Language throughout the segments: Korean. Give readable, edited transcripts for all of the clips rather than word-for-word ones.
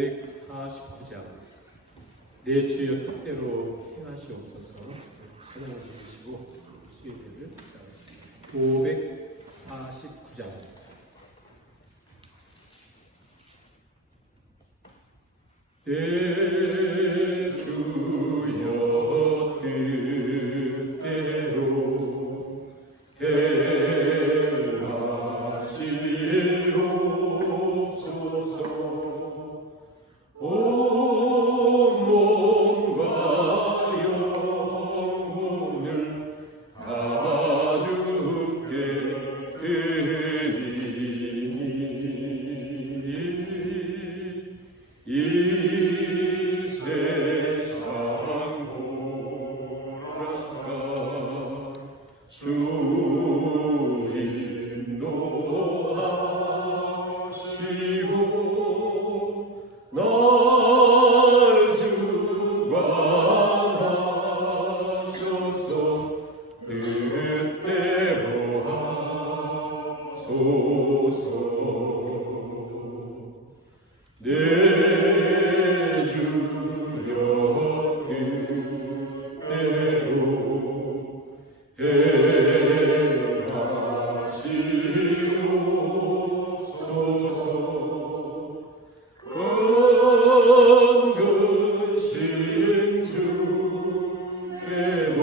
549장 내 주여 뜻대로 행하시옵소서 찬양을 부르시고 수요일을 시작하겠습니다. 549장 내 주여 뜻대로 행하시옵소서 온 몸과 영혼을 다 주께 드리니 이 세상 고락가 주 인도하시고 날 주관하셔서 뜻대로 하소서 내 주여 뜻대로 행하시옵소서 건근신 중에도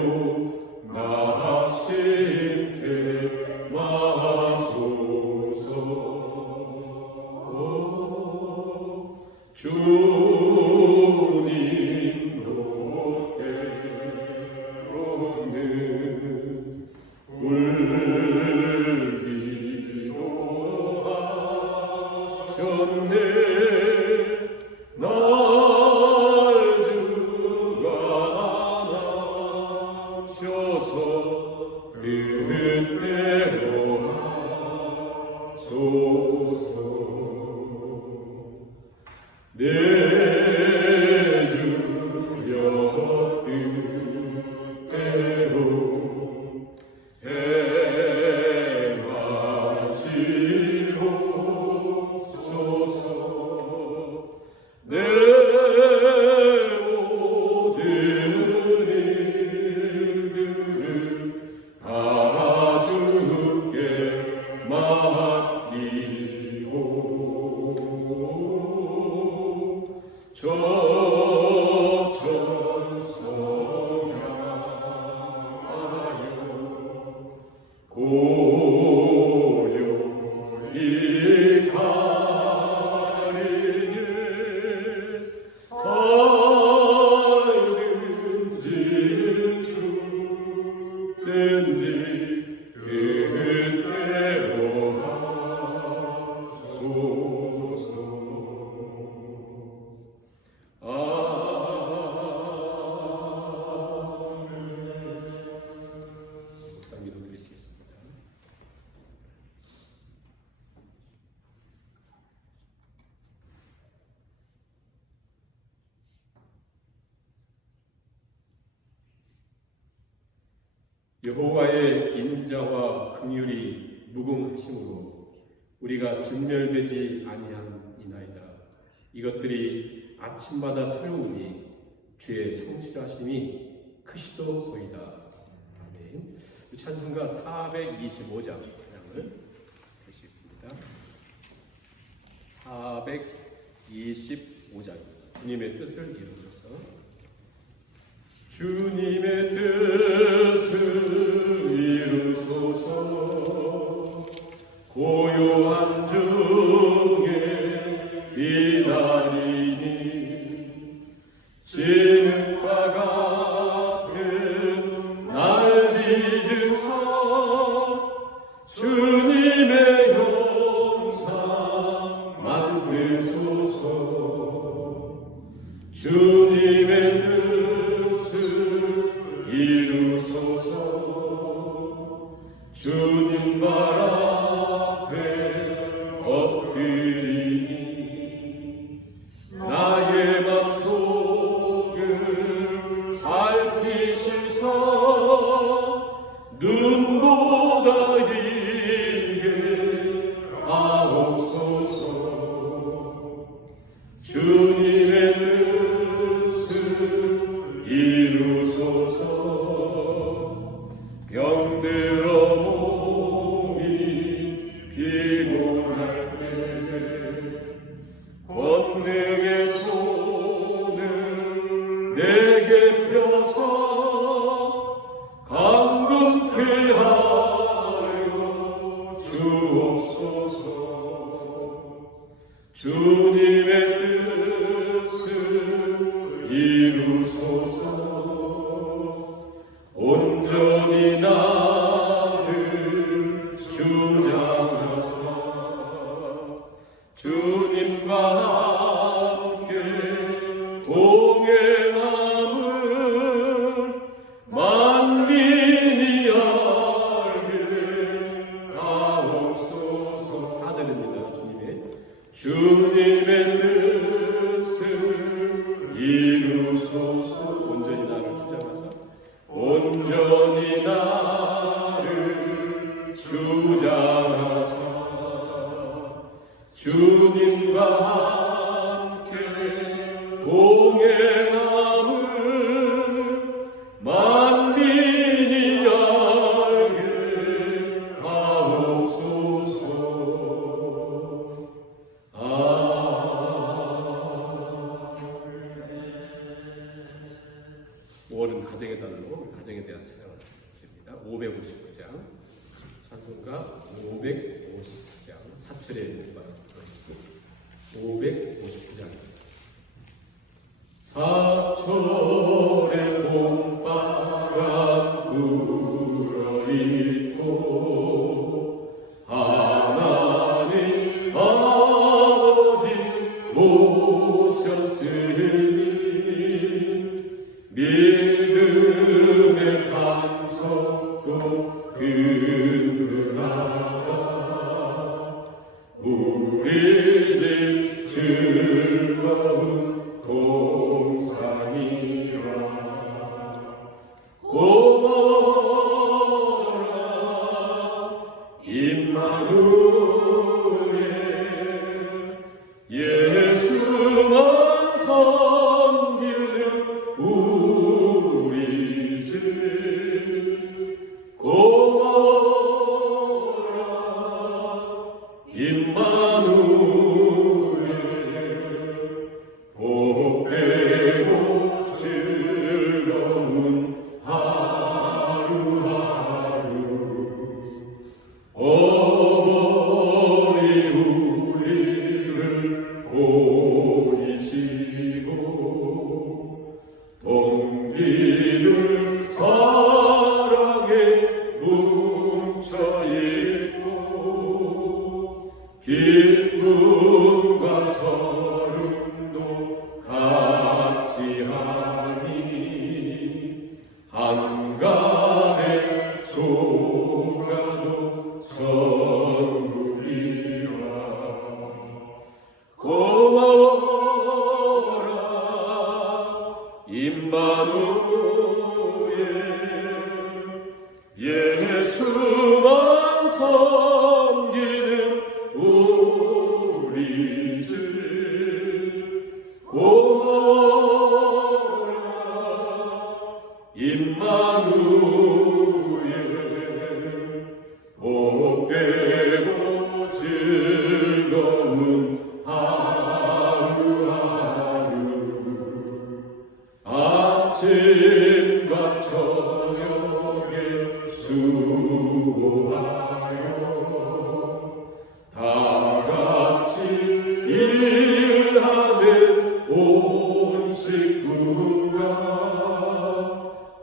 낙심케 마소서 주님도 때로는 울기도 하셨네 날 주관하셔서 뜻대로 하소서 내 주여 뜻대로 행하시옵소서 내 모든 일들을 다 주께 맡기고 저천성하여 고요히 가리니 살든지 죽든지 그때로 하소서 목사님 기도 드리시겠습니다. 여호와의 인자와 긍휼이 무궁하심으로 우리가 진멸되지 아니함이나이다. 이것들이 아침마다 새로우니 주의 성실하심이 크시도소이다. 아멘. 찬송가 425장 찬양을 드리겠습니다. 425장입니다. 주님의 뜻을 이루소서. 주님의 뜻을 이루소서. 고요한 중에 기다리니 진흙과 같은 날 잊으사 주님의 형상 만드소서. 주님의 뜻을 이루소서. 주님 발 앞에 엎드리니 나의 맘속을 살피시사 눈보다 길게 하옵소서. 주님의 뜻을 이루소서. 병들어 몸이 피곤할 때 권능의 손을 내게 펴서 강건케 하여 주옵소서. 주님의 뜻을 이루소서. 온전히 나를 주장하사 주님과 함께 동행함을 만민이 알게 하옵소서. 4절입니다. 주님의 뜻을 이루소서. 온전히 나를 주장하사 온전히 나를 주장하사 주님과 함께 동행함을 만민이 알게 하옵소서. 5월은 가정의 달로 가정에 대한 찬양을 드립니다. 559장 찬송가 559장 사철의 목발 559장입니다. 사철의 봄바람 불어있고 하나님 아버지 오셨으니 믿음의 반석도 든든하다. 우리 집 즐거운 동산이라. 고마워라 임마누엘 예수만 섬기는 우리 집. 고마워라 임마누엘 복되고 즐거운 하루하루. 어머니 우리를 보이시고 동기들 사랑에 뭉쳐있고 기쁨과 서름도 같이 하니 한간에 조가도 천국이라. 고마워라 임마누엘 예수만 섬기는 우리 집. 고마워라 임마누엘 복되고 즐거운 하루하루. 아침과 저녁에 수고하여 다같이 일하는 온 식구가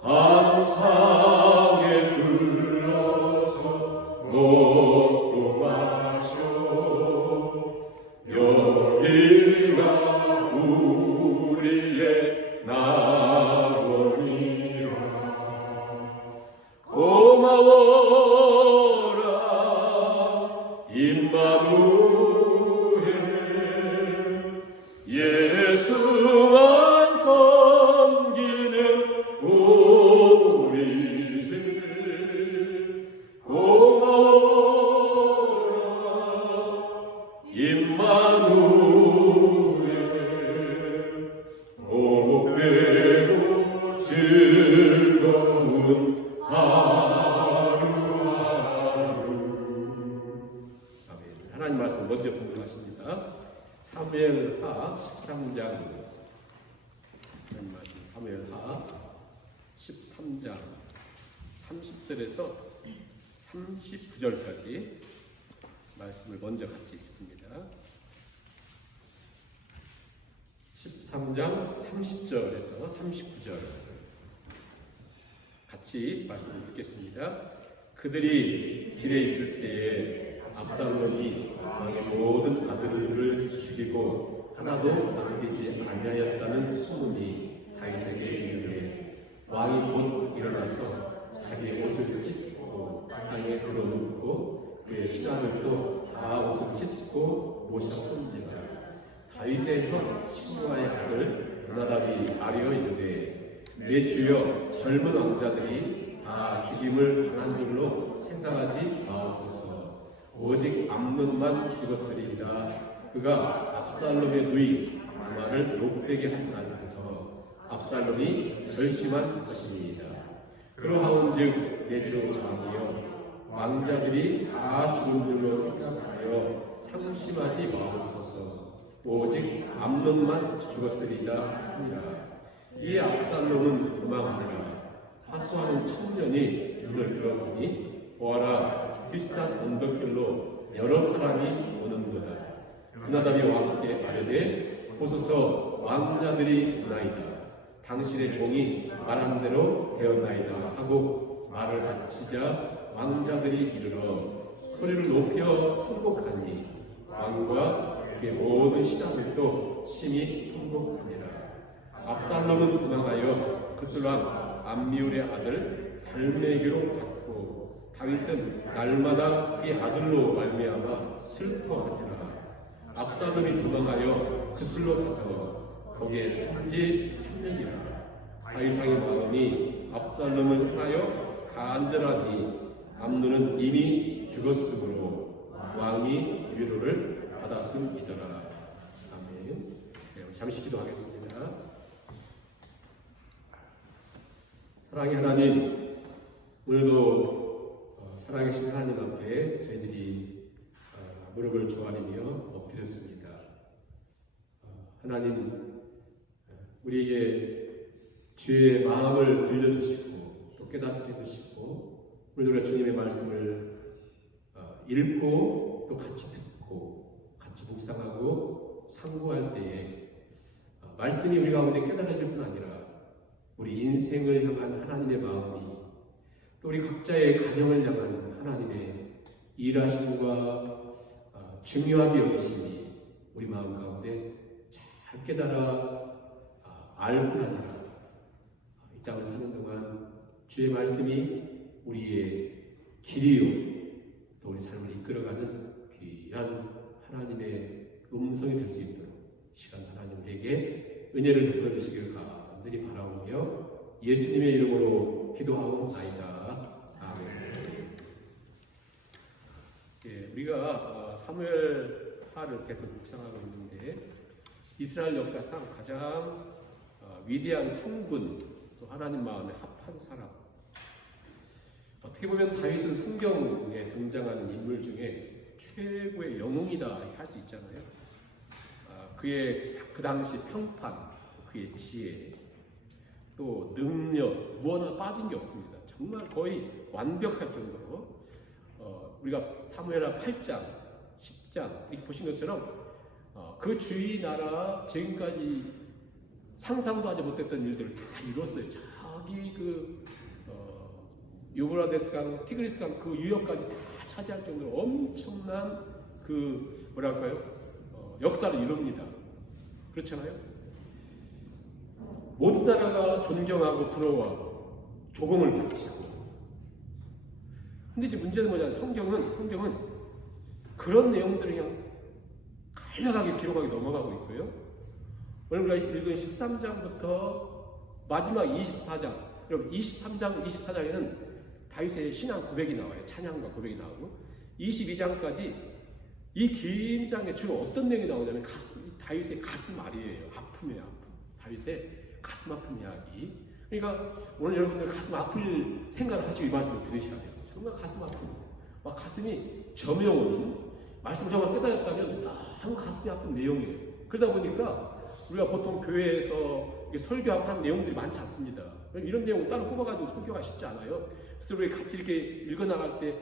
한 상에 둘러서 먹고 마셔. 여기가 우리의 낙원이라. 고마워라 임마누엘 사무엘하 13장 말씀 사무엘하 13장 30절에서 39절까지 말씀을 먼저 같이 읽습니다. 13장 30절에서 39절 같이 말씀을 읽겠습니다. 그들이 길에 있을 때에 압살롬이 왕의 모든 아들들을 죽이고 하나도 남기지 아니하였다는 소문이 다윗에게 이르매 왕이 곧 일어나서 자기 옷을 찢고 땅에 들어눕고 그의 신하들도 다 옷을 찢고 모셔 섬지라. 다윗의 형 시므아의 아들 요나답이 아뢰어 이르되 내 주여 젊은 왕자들이 다 죽임을 당한 줄로 생각하지 마옵소서. 오직 암논만 죽었으리이다. 그가 압살롬의 누이 다말을 욕되게 한 날부터 압살롬이 결심한 것입니다. 그러하온즉 내 주 왕이여 왕자들이 다 죽은 줄로 생각하여 상심하지 마옵소서. 오직 암논만 죽었으리이다 하니라. 이 압살롬은 도망하니라. 하수하는 청년이 눈을 들어보니 보아라 비싼 언덕길로 여러 사람이 오는도다. 요나답이 왕께 아뢰되 보소서 왕자들이 오나이다. 당신의 종이 말한 대로 되었나이다 하고 말을 마치자 왕자들이 이르러 소리를 높여 통곡하니 왕과 그의 모든 신하들도 심히 통곡하니라. 압살롬은 도망하여 그슬람 암미울의 아들 달메기로 갔고 다윗은 날마다 그의 아들로 말미암아 슬퍼하니라. 압살롬이 도망하여 그슬로 가서 거기에 산지 3년이라. 다윗왕의 마음이 압살롬을 향하여 간절하니 암논은 이미 죽었으므로 왕이 위로를 받았음이더라. 아멘. 잠시 기도하겠습니다. 사랑의 하나님, 오늘도 살아계신 하나님 앞에 저희들이 무릎을 조아리며 엎드렸습니다. 하나님, 우리에게 주의 마음을 들려주시고 또 깨닫게 해주시고 오늘도 우리가 주님의 말씀을 읽고 또 같이 듣고 같이 묵상하고 상고할 때에 말씀이 우리 가운데 깨달아질 뿐 아니라 우리 인생을 향한 하나님의 마음이 또 우리 각자의 가정을 향한 하나님의 일하심과 중요하게 여기심이 우리 마음 가운데 잘 깨달아 알 뿐 아니라 이 땅을 사는 동안 주의 말씀이 우리의 길이요 또 우리 삶을 이끌어가는 귀한 하나님의 음성이 될 수 있도록 시간 하나님에게 은혜를 베풀어 주시기를 간절히 바라오며 예수님의 이름으로 기도하옵나이다. 아멘. 예, 우리가 사무엘하를 계속 묵상하고 있는데 이스라엘 역사상 가장 위대한 성군, 또 하나님 마음에 합한 사람. 어떻게 보면 다윗은 성경에 등장하는 인물 중에 최고의 영웅이다 할 수 있잖아요. 그의 그 당시 평판, 그의 지혜, 또 능력, 무엇 하나 빠진 게 없습니다. 정말 거의 완벽할 정도로 우리가 사무엘하 8장, 10장 이렇게 보신 것처럼 그 주위 나라 지금까지 상상도 하지 못했던 일들을 다 이뤘어요. 저기 그 유브라데스 강, 티그리스 강 그 유역까지 다 차지할 정도로 엄청난 그 뭐랄까요? 역사를 이룹니다. 그렇잖아요? 모든 나라가 존경하고 부러워하고 조공을 바치고. 근데 이제 문제는 뭐냐면 성경은 그런 내용들을 그냥 간략하게 기록하게 넘어가고 있고요. 오늘 우리가 읽은 13장부터 마지막 24장, 여러분 23장, 24장에는 다윗의 신앙 고백이 나와요. 찬양과 고백이 나오고 22장까지 이 긴 장에 주로 어떤 내용이 나오냐면 다윗의 가슴 앓이에요. 아픔이에요. 아픔. 다윗의 가슴 아픈 이야기. 그러니까 오늘 여러분들 가슴 아플 생각을 하시고 이 말씀을 들으셔야 돼요. 정말 가슴 아픈, 가슴이 저며오는 말씀 정말 깨달았다면 너무 가슴이 아픈 내용이에요. 그러다 보니까 우리가 보통 교회에서 설교하고 한 내용들이 많지 않습니다. 이런 내용 따로 뽑아가지고 설교가 쉽지 않아요. 그래서 우리 같이 이렇게 읽어나갈 때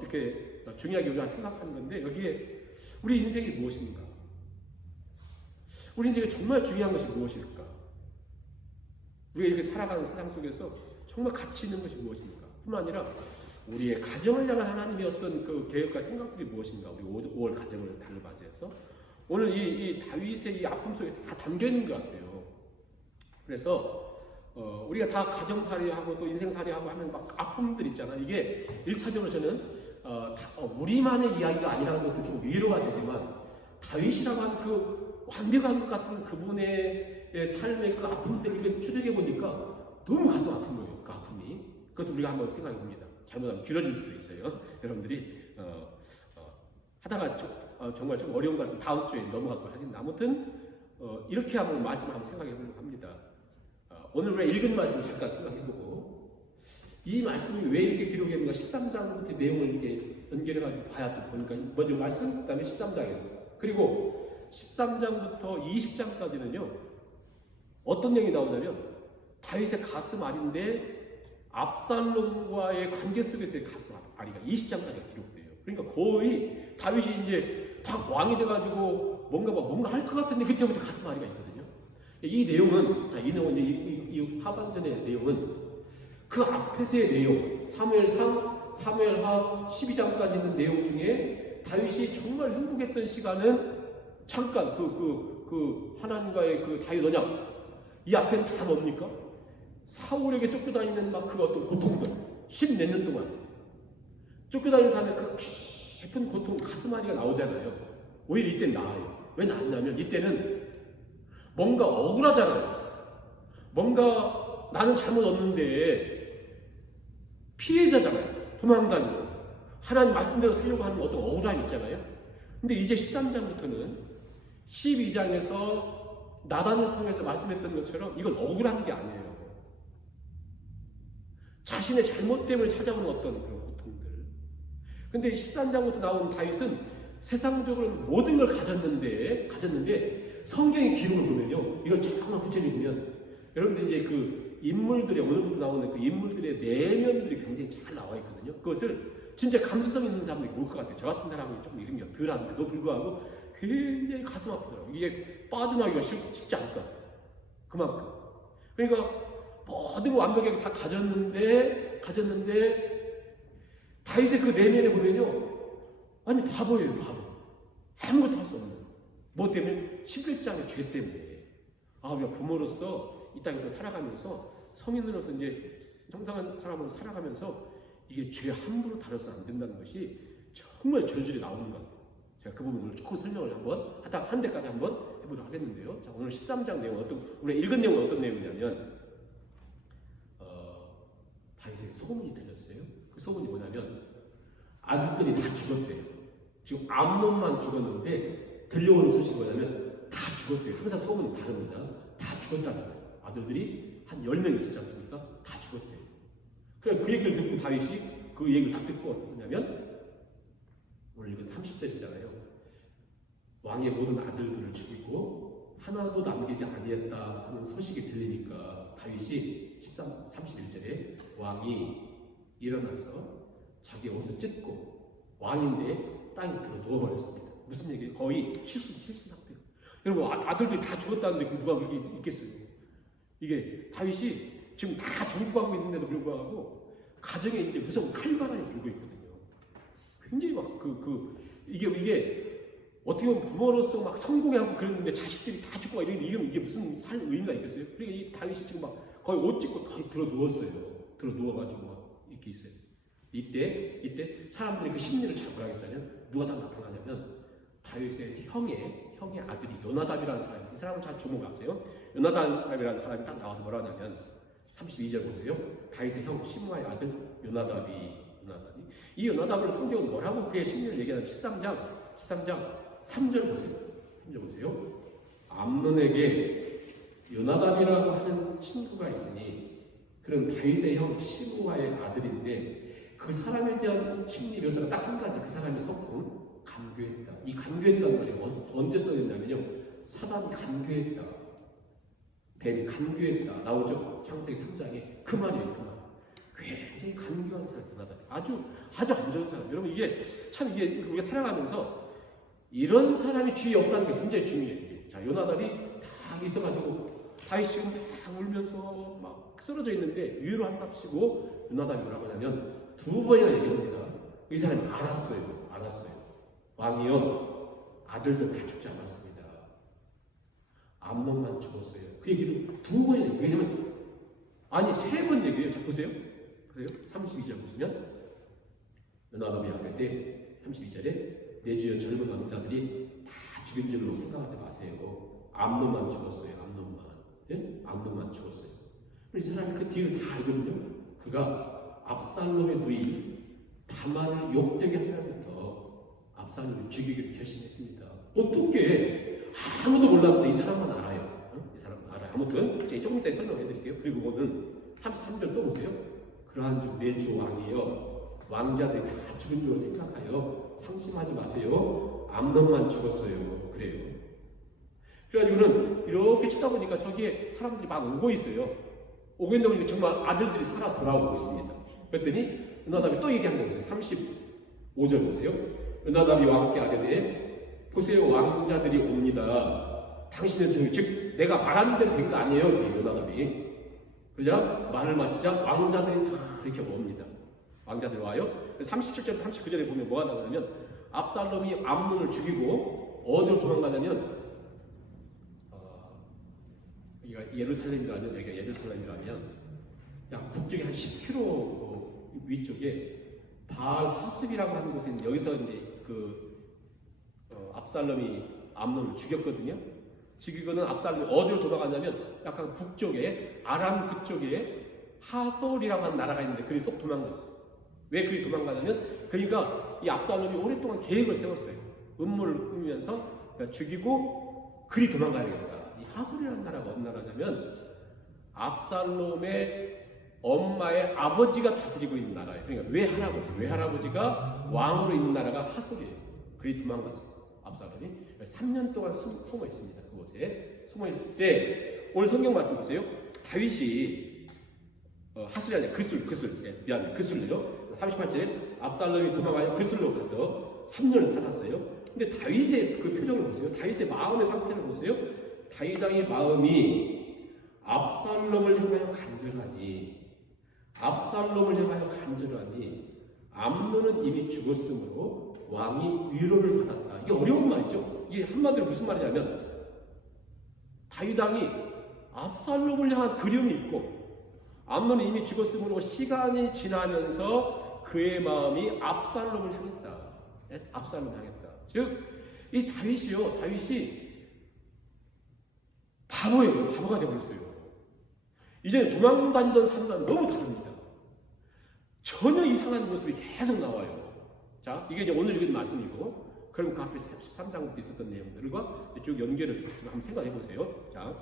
이렇게 중요하게 우리가 생각하는 건데, 여기에 우리 인생이 무엇인가? 우리 인생에 정말 중요한 것이 무엇일까? 우리가 이렇게 살아가는 세상 속에서 정말 가치 있는 것이 무엇인가? 뿐만 아니라 우리의 가정을 향한 하나님의 어떤 그 계획과 생각들이 무엇인가? 우리 5월 가정을 달을 맞이해서 오늘 이 다윗의 이 아픔 속에 다 담겨 있는 것 같아요. 그래서 우리가 다 가정살이하고 또 인생살이하고 하면 막 아픔들 있잖아요. 이게 1차적으로 저는 우리만의 이야기가 아니라는 것도 좀 위로가 되지만, 다윗이라고 한 그 완벽한 것 같은 그분의 삶의 그 아픔들을 이렇게 추적해 보니까 너무 가슴 아픈 거예요. 그 아픔이. 그래서 우리가 한번 생각해 봅니다. 잘못하면 길어질 수도 있어요. 여러분들이 하다가 정말 좀 어려운 것 같은 다음 주에 넘어갈 걸 하겠는데, 아무튼 이렇게 한번 말씀을 한번 생각해 보려고 합니다. 오늘 우리가 읽은 말씀 잠깐 생각해보고, 이 말씀이 왜 이렇게 기록했는가 13장부터 내용을 이렇게 연결해가지고 봐야 또 보니까, 먼저 말씀, 그 다음에 13장에서, 그리고 13장부터 20장까지는요 어떤 내용이 나오냐면 다윗의 가슴 앓인데 압살롬과의 관계 속에서의 가슴 앓이가 20장까지가 기록돼요. 그러니까 거의 다윗이 이제 딱 왕이 돼가지고 뭔가 할 것 같은데 그때부터 가슴 앓이가 있거든요. 이 내용은 이 하반전의 내용은 그 앞에서의 내용, 사무엘상, 사무엘하 12장까지 있는 내용 중에 다윗이 정말 행복했던 시간은 잠깐 그 하나님과의 그 다윗 언약, 이 앞에는 다 뭡니까? 사울에게 쫓겨다니는 막 그 어떤 고통들, 10몇 년 동안 쫓겨다니는 사람의 그 깊은 고통, 가슴 앓이가 나오잖아요. 오히려 이때는 나아요. 왜 나았냐면 이때는 뭔가 억울하잖아요. 뭔가 나는 잘못 없는데 피해자잖아요. 도망다니고 하나님 말씀대로 살려고 하는 어떤 억울함이 있잖아요. 근데 이제 13장부터는 12장에서 나단을 통해서 말씀했던 것처럼 이건 억울한 게 아니에요. 자신의 잘못 때문에 찾아오는 어떤 그런 고통들. 근데 13장부터 나온 다윗은 세상적으로 모든 걸 가졌는데 성경의 기록을 보면요, 이걸 조금만 구체적으로 보면 여러분들 이제 그 인물들의, 오늘부터 나오는 그 인물들의 내면들이 굉장히 잘 나와 있거든요. 그것을 진짜 감수성 있는 사람들이 볼 것 같아요. 저 같은 사람이 조금 이런 게 덜한데도 불구하고 굉장히 가슴 아프더라고요. 이게 빠져나가기가 쉽지 않을 것 같아요. 그만큼. 그러니까 모든 걸 완벽하게 다 가졌는데 다윗의 그 내면에 보면요, 아니 바보예요, 바보. 아무것도 할 수 없는. 뭐 때문에? 11장의 죄 때문에. 우리가 부모로서 이 땅에 살아가면서 성인으로서 이제 정상한 사람으로 살아가면서 이게 죄 함부로 다뤄서 안 된다는 것이 정말 절절히 나오는 것 같아요. 제가 그 부분을 조금 설명을 한 대까지 한번 해보도록 하겠는데요. 자, 오늘 13장 내용, 우리가 읽은 내용은 어떤 내용이냐면, 다윗에게 소문이 들렸어요. 그 소문이 뭐냐면, 아들들이 다 죽었대요. 지금 암논만 죽었는데, 들려오는 소식이 뭐냐면, 다 죽었대요. 항상 소문이 다릅니다. 다 죽었다는 거예요. 아들들이 한 10명 있었지 않습니까? 다 죽었대요. 그래, 그 얘기를 듣고 다윗이 그 얘기를 딱 듣고 어떻게 하냐면, 오늘 이건 30절이잖아요. 왕의 모든 아들들을 죽이고 하나도 남기지 아니했다 하는 소식이 들리니까 다윗이 31절에 왕이 일어나서 자기 옷을 찢고 왕인데 땅에 들어 누워버렸습니다. 무슨 얘기예요? 거의 실수 상태예요. 여러분, 아들들이 다 죽었다는데 누가 그렇게 있겠어요? 이게 다윗이 지금 다 정복하고 있는데도 불구하고 가정에 이제 무서운 칼바람이 불고 있거든요. 굉장히 막 이게 어떻게 보면 부모로서 막 성공하고 그랬는데 자식들이 다 죽고 막 이게 무슨 살 의미가 있겠어요? 그러니까 이 다윗이 지금 막 거의 옷 찢고 거의 들어 누웠어요. 들어 누워가지고 막 이렇게 있어요. 이때 사람들이 그 심리를 잘 보라겠잖아요. 누가 딱 나타나냐면 다윗의 형의 아들이 요나답이라는 사람이, 이 사람을 잘 주목하세요. 요나답이라는 사람이 딱 나와서 뭐라 하냐면 32절 보세요. 다윗의 형 시므아의 아들 요나답이 이 요나답을 성경은 뭐라고 그의 심리를 얘기하는 13장 3절 보세요. 3절 보세요. 암논에게 요나답이라고 하는 친구가 있으니 그는 다윗의 형 시므아의 아들인데 그 사람에 대한 심리 묘사가 딱 한 가지, 그 사람의 성품 감교했다. 이 감교했다는 말이 언제 써졌냐면요, 사단이 간교했다. 뱀이 간교했다. 나오죠? 창세기 3장에 그 말이에요. 그 말. 굉장히 간교한 사람, 아주 안 좋은 사람. 여러분 이게 참 이게 우리가 살아가면서 이런 사람이 주위에 없다는 게 굉장히 중요해요. 자, 요나단이 다 있어가지고 다윗이 막 울면서 막 쓰러져 있는데 위로 한답시고 요나단이 뭐라고 하냐면 2번이나 얘기합니다. 이 사람이 알았어요. 왕이요, 아들들 다 죽지 않았습니다. 암논만 죽었어요. 그 얘기를 2번이나 얘기해요. 왜냐면 아니 3번 얘기해요. 자, 보세요. 32절 보시면 요나단이 하길 때 32절에 내 주변 젊은 남자들이 다 죽인 줄로 생각하지 마세요. 암논만 죽었어요. 암논만 죽었어요. 이 사람이 그 뒤를 다 알거든요. 그가 압살롬의 누이 다말을 욕되게 하면부터 압살롬을 죽이기로 결심했습니다. 어떻게 아무도 몰랐는데 이 사람만 알아요. 이 사람만 알아요. 아무튼 제가 조금 이따 설명해 드릴게요. 그리고 오늘 33절 또 보세요. 그러한 주 내 주 왕이여, 왕자들이 다 죽은 줄 생각하여 상심하지 마세요. 암논만 죽었어요. 그래요. 그래가지고는 이렇게 쳐다보니까 저기에 사람들이 막 오고 있어요. 오고 있는 보니까 정말 아들들이 살아 돌아오고 있습니다. 그랬더니 요나답이 또 얘기한 거 보세요. 35절 보세요. 요나답이 왕께 하되 보세요, 왕자들이 옵니다. 당신은 저기 즉 내가 말한 대로 된 거 아니에요. 요나답이. 그러자 말을 마치자 왕자들이 다 이렇게 옵니다. 왕자들이 와요. 37절 39절에 보면 뭐가 나오냐면 압살롬이 암논을 죽이고 어디로 도망가냐면 여기가 예루살렘이라면 약 북쪽에 한 10km 위쪽에 바알 하습이라고 하는 곳에 있는, 여기서 이제 압살롬이 암논을 죽였거든요. 죽이고는 압살롬이 어디로 도망가냐면 약간 북쪽에 아람 그쪽에 하솔이라고 하는 나라가 있는데 그리 쏙 도망갔어요. 왜 그리 도망가냐면 그러니까 이 압살롬이 오랫동안 계획을 세웠어요. 음모를 꾸미면서 죽이고 그리 도망가야 되겠다. 이 하솔이라는 나라가 어떤 나라냐면 압살롬의 엄마의 아버지가 다스리고 있는 나라예요. 그러니까 외할아버지가 왕으로 있는 나라가 하솔이에요. 그리 도망갔어요. 압살롬이 3년 동안 숨어 있습니다. 그곳에 숨어 있을 때 오늘 성경 말씀 보세요. 다윗이 하슬이 아니라 그술래요. 38절에 압살롬이 도망가요. 그술로 가서 3년을 살았어요. 근데 다윗의 그 표정을 보세요. 다윗의 마음의 상태를 보세요. 다윗 왕의 마음이 압살롬을 향하여 간절하니 암논은 이미 죽었으므로 왕이 위로를 받았다. 이게 어려운 말이죠. 이게 한마디로 무슨 말이냐면 다윗 왕이 압살롬을 향한 그리움이 있고 암논은 이미 죽었으므로 시간이 지나면서 그의 마음이 압살롬을 향했다. 압살롬을 향했다. 즉 이 다윗이 바보예요. 바보가 되어버렸어요. 이제는 도망다니던 사람과는 너무 다릅니다. 전혀 이상한 모습이 계속 나와요. 자, 이게 이제 오늘 읽은 말씀이고, 그럼 그 앞에 13장부터 있었던 내용들과 쭉 연결해서 한번 생각해 보세요. 자,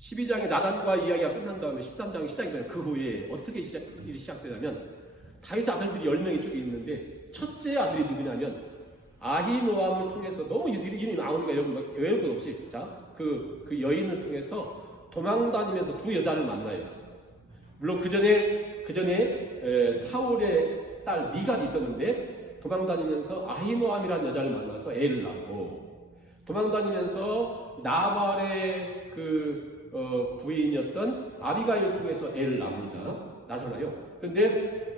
12장의 나단과 이야기가 끝난 다음에 13장이 시작이 되면 그 후에 어떻게 일이 시작되냐면 다윗의 아들들이 10명이 쭉 있는데 첫째 아들이 누구냐면 아히노암을 통해서 너무 이름이 나오니까 여러분 외울 것 없이 그 여인을 통해서 도망다니면서 두 여자를 만나요. 물론 그 전에 사울의 딸 미갈이 있었는데 도망다니면서 아히노암이라는 여자를 만나서 애를 낳고 도망다니면서 나발의 부인이었던 아비가일을 통해서 애를 낳잖아요. 그런데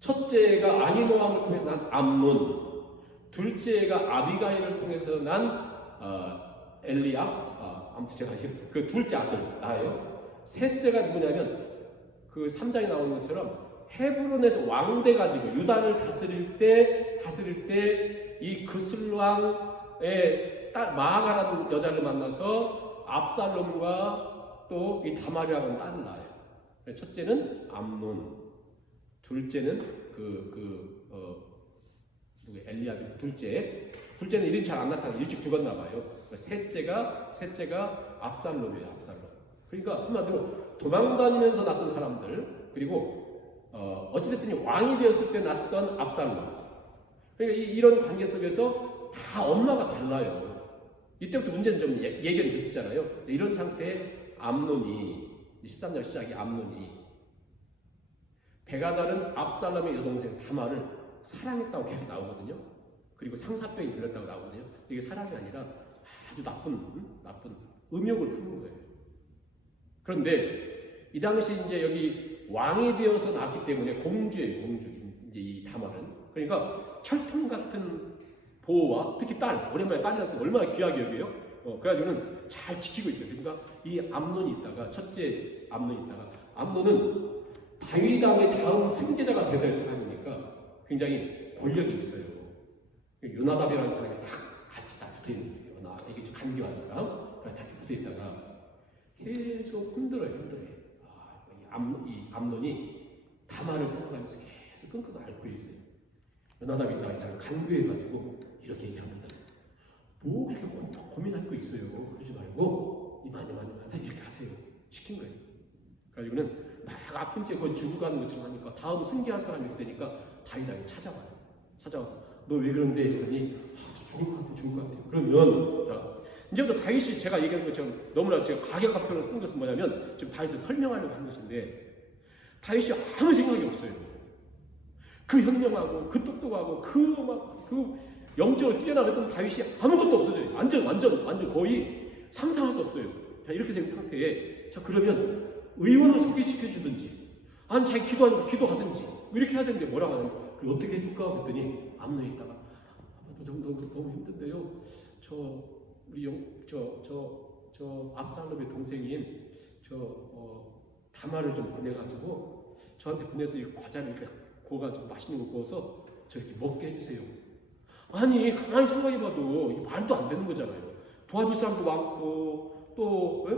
첫째가 아히노암을 통해서 난 암논, 둘째가 아비가일을 통해서 난 엘리압, 아무튼 제가 그 둘째 아들 낳아요. 셋째가 누구냐면 그 3장에 나오는 것처럼 헤브론에서 왕돼 가지고 유다를 다스릴 때 이 그슬 왕의 딸 마아가라는 여자를 만나서 압살롬과 또 이 다말이라는 딸을 낳아요. 첫째는 암논, 둘째는 엘리압이 둘째는 이름이 잘 안 나타나 일찍 죽었나 봐요. 셋째가 압살롬이에요. 압살롬. 그러니까 한마디로 도망다니면서 낳던 사람들, 그리고 어찌됐든 왕이 되었을 때 낳던 압살롬. 그러니까 이런 관계 속에서 다 엄마가 달라요. 이때부터 문제는 좀 예견이 됐었잖아요. 이런 상태에 암논이 13장 시작이 암논이 배가 다른 압살롬의 여동생 다말을 사랑했다고 계속 나오거든요. 그리고 상사병이 걸렸다고 나오거든요. 이게 사랑이 아니라 아주 나쁜 음욕을 품은 거예요. 그런데 이 당시 이제 여기 왕이 되어서 나왔기 때문에 공주예요, 공주. 이제 이 다말은. 그러니까 철통 같은 보호와 특히 딸, 오랜만에 딸이 났으면 얼마나 귀하게 여겨요. 그래가지고는 잘 지키고 있어요. 그러니까 이 암논이 있다가, 첫째 암논이 있다가, 암논은 다윗 왕의 다음 승계자가 되어야 될 사람이니까 굉장히 권력이 있어요. 요나답이라는 사람이 같이 딱 붙어 있는 거예요. 이게 좀 간교한 사람, 다 붙어 있다가 계속 힘들어요. 이 암논이 다말을 생각하면서 계속 끙끙 앓고 있어요. 요나답이 있다가 이 사람 간교해가지고 이렇게 얘기합니다. 뭐 그렇게 고민할 거 있어요. 그러지 말고 이만히 이렇게 하세요. 시킨 거예요. 그래가지고는 막 아픈 채 거의 죽어가는 것처럼 하니까 다음 승계할 사람이 이렇게 되니까 다윗에게 찾아와서 너 왜 그런데? 했더니 죽을 것 같아. 그러면 자 이제부터 다윗이 제가 얘기하는 것처럼 너무나 제가 가격화 표현을 쓴 것은 뭐냐면 지금 다윗을 설명하려고 하는 것인데 다윗이 아무 생각이 없어요. 그 현명하고 그 똑똑하고 그 영적으로 뛰어나갔던 다윗이 아무것도 없어져요. 완전 거의 상상할 수 없어요. 자, 이렇게 된 상태에 자 그러면 의원을 소개시켜 주든지 아니면 자기 기도하든지 이렇게 해야 되는데 뭐라고 하냐면 그걸 어떻게 해줄까? 그랬더니 암노에 있다가 너무 힘든데요. 저 압살롬의 동생인 다말을 좀 보내가지고 저한테 보내서 이 과자를 이렇게 구워가지고 맛있는 거 구워서 저렇게 먹게 해주세요. 아니 가만히 생각해봐도 이게 말도 안 되는 거잖아요. 도와줄 사람도 많고 또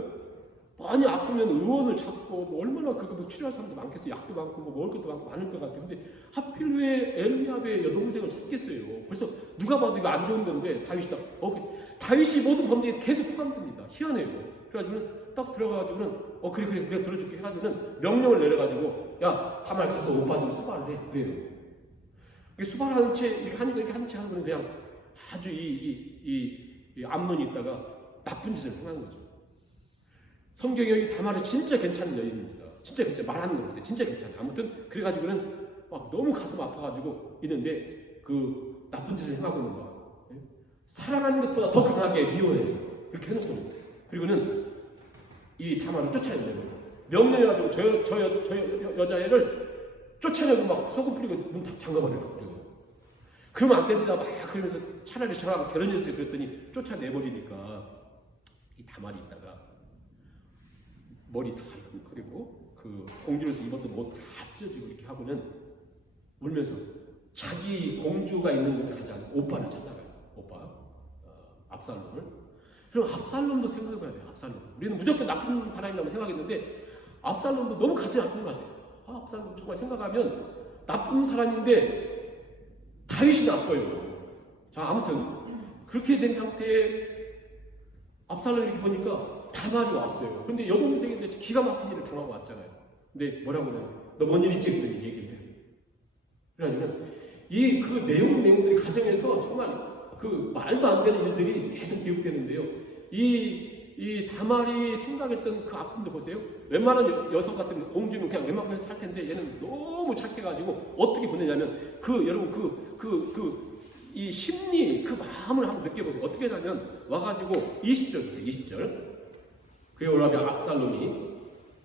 많이 아프면 의원을 찾고 뭐 얼마나 그거 뭐 치료할 사람도 많겠어요. 약도 많고 뭐 먹을 것도 많고 많을 것 같아요. 근데 하필 왜 엘리압의 여동생을 찾겠어요. 벌써 누가 봐도 이거 안 좋은 건데 다윗이 모든 범죄에 계속 포함됩니다. 희한해요. 그래가지고는 딱 들어가가지고는 그래 내가 들어줄게 해가지고는 명령을 내려가지고 야 다말 가서 오빠 좀 수발을 해. 그래요. 수발하는 채 이렇게 하는 채 하는 그냥 아주 이 암논이 있다가 나쁜 짓을 행하는 거죠. 성경에 이 다말이 진짜 괜찮은 여인입니다. 진짜 말하는 거 보세요. 진짜 괜찮아요. 아무튼 그래가지고는 막 너무 가슴 아파가지고 있는데 그 나쁜 짓을 행하고 있는 거야. 사랑하는 것보다 더 강하게 미워해요. 그렇게 해놓고 그리고는 이 다말을 쫓아내는 거예요. 명령해가지고 저 여자애를 쫓아내고 막 소금 뿌리고 문 다 잠가버려요. 그러면 안 됩니다. 막 그러면서 차라리 저랑 결혼해주세요. 그랬더니 쫓아내버리니까 이 다말이 있다가 머리 다 그리고 그 공주로서 입었던 옷 다 찢어지고 이렇게 하고는 울면서 자기 공주가 있는 곳에 가지 않고 오빠를 찾아가요. 압살롬을. 그럼 압살롬도 생각해봐야 돼요. 압살롬. 우리는 무조건 나쁜 사람이라고 생각했는데 압살롬도 너무 가슴이 아픈 것 같아요. 압살롬 정말 생각하면 나쁜 사람인데 다윗이 나빠요. 자 아무튼 그렇게 된 상태에 압살롬이 이렇게 보니까 다말이 왔어요. 근데 여동생인데 기가 막힌 일을 당하고 왔잖아요. 근데 뭐라고 그래요? 너 뭔 일 있지? 그랬더니 얘기를 해요. 그래가지고는 그 내용들이 가정에서 정말 그 말도 안 되는 일들이 계속 기록되는데요. 이 다말이 생각했던 그 아픔도 보세요. 웬만한 여성 같은 공주는 그냥 웬만하면 살 텐데 얘는 너무 착해가지고 어떻게 보내냐면 여러분 이 심리 그 마음을 한번 느껴보세요. 어떻게 하냐면 와가지고 20절 보세요. 20절 그의 오라비 압살롬이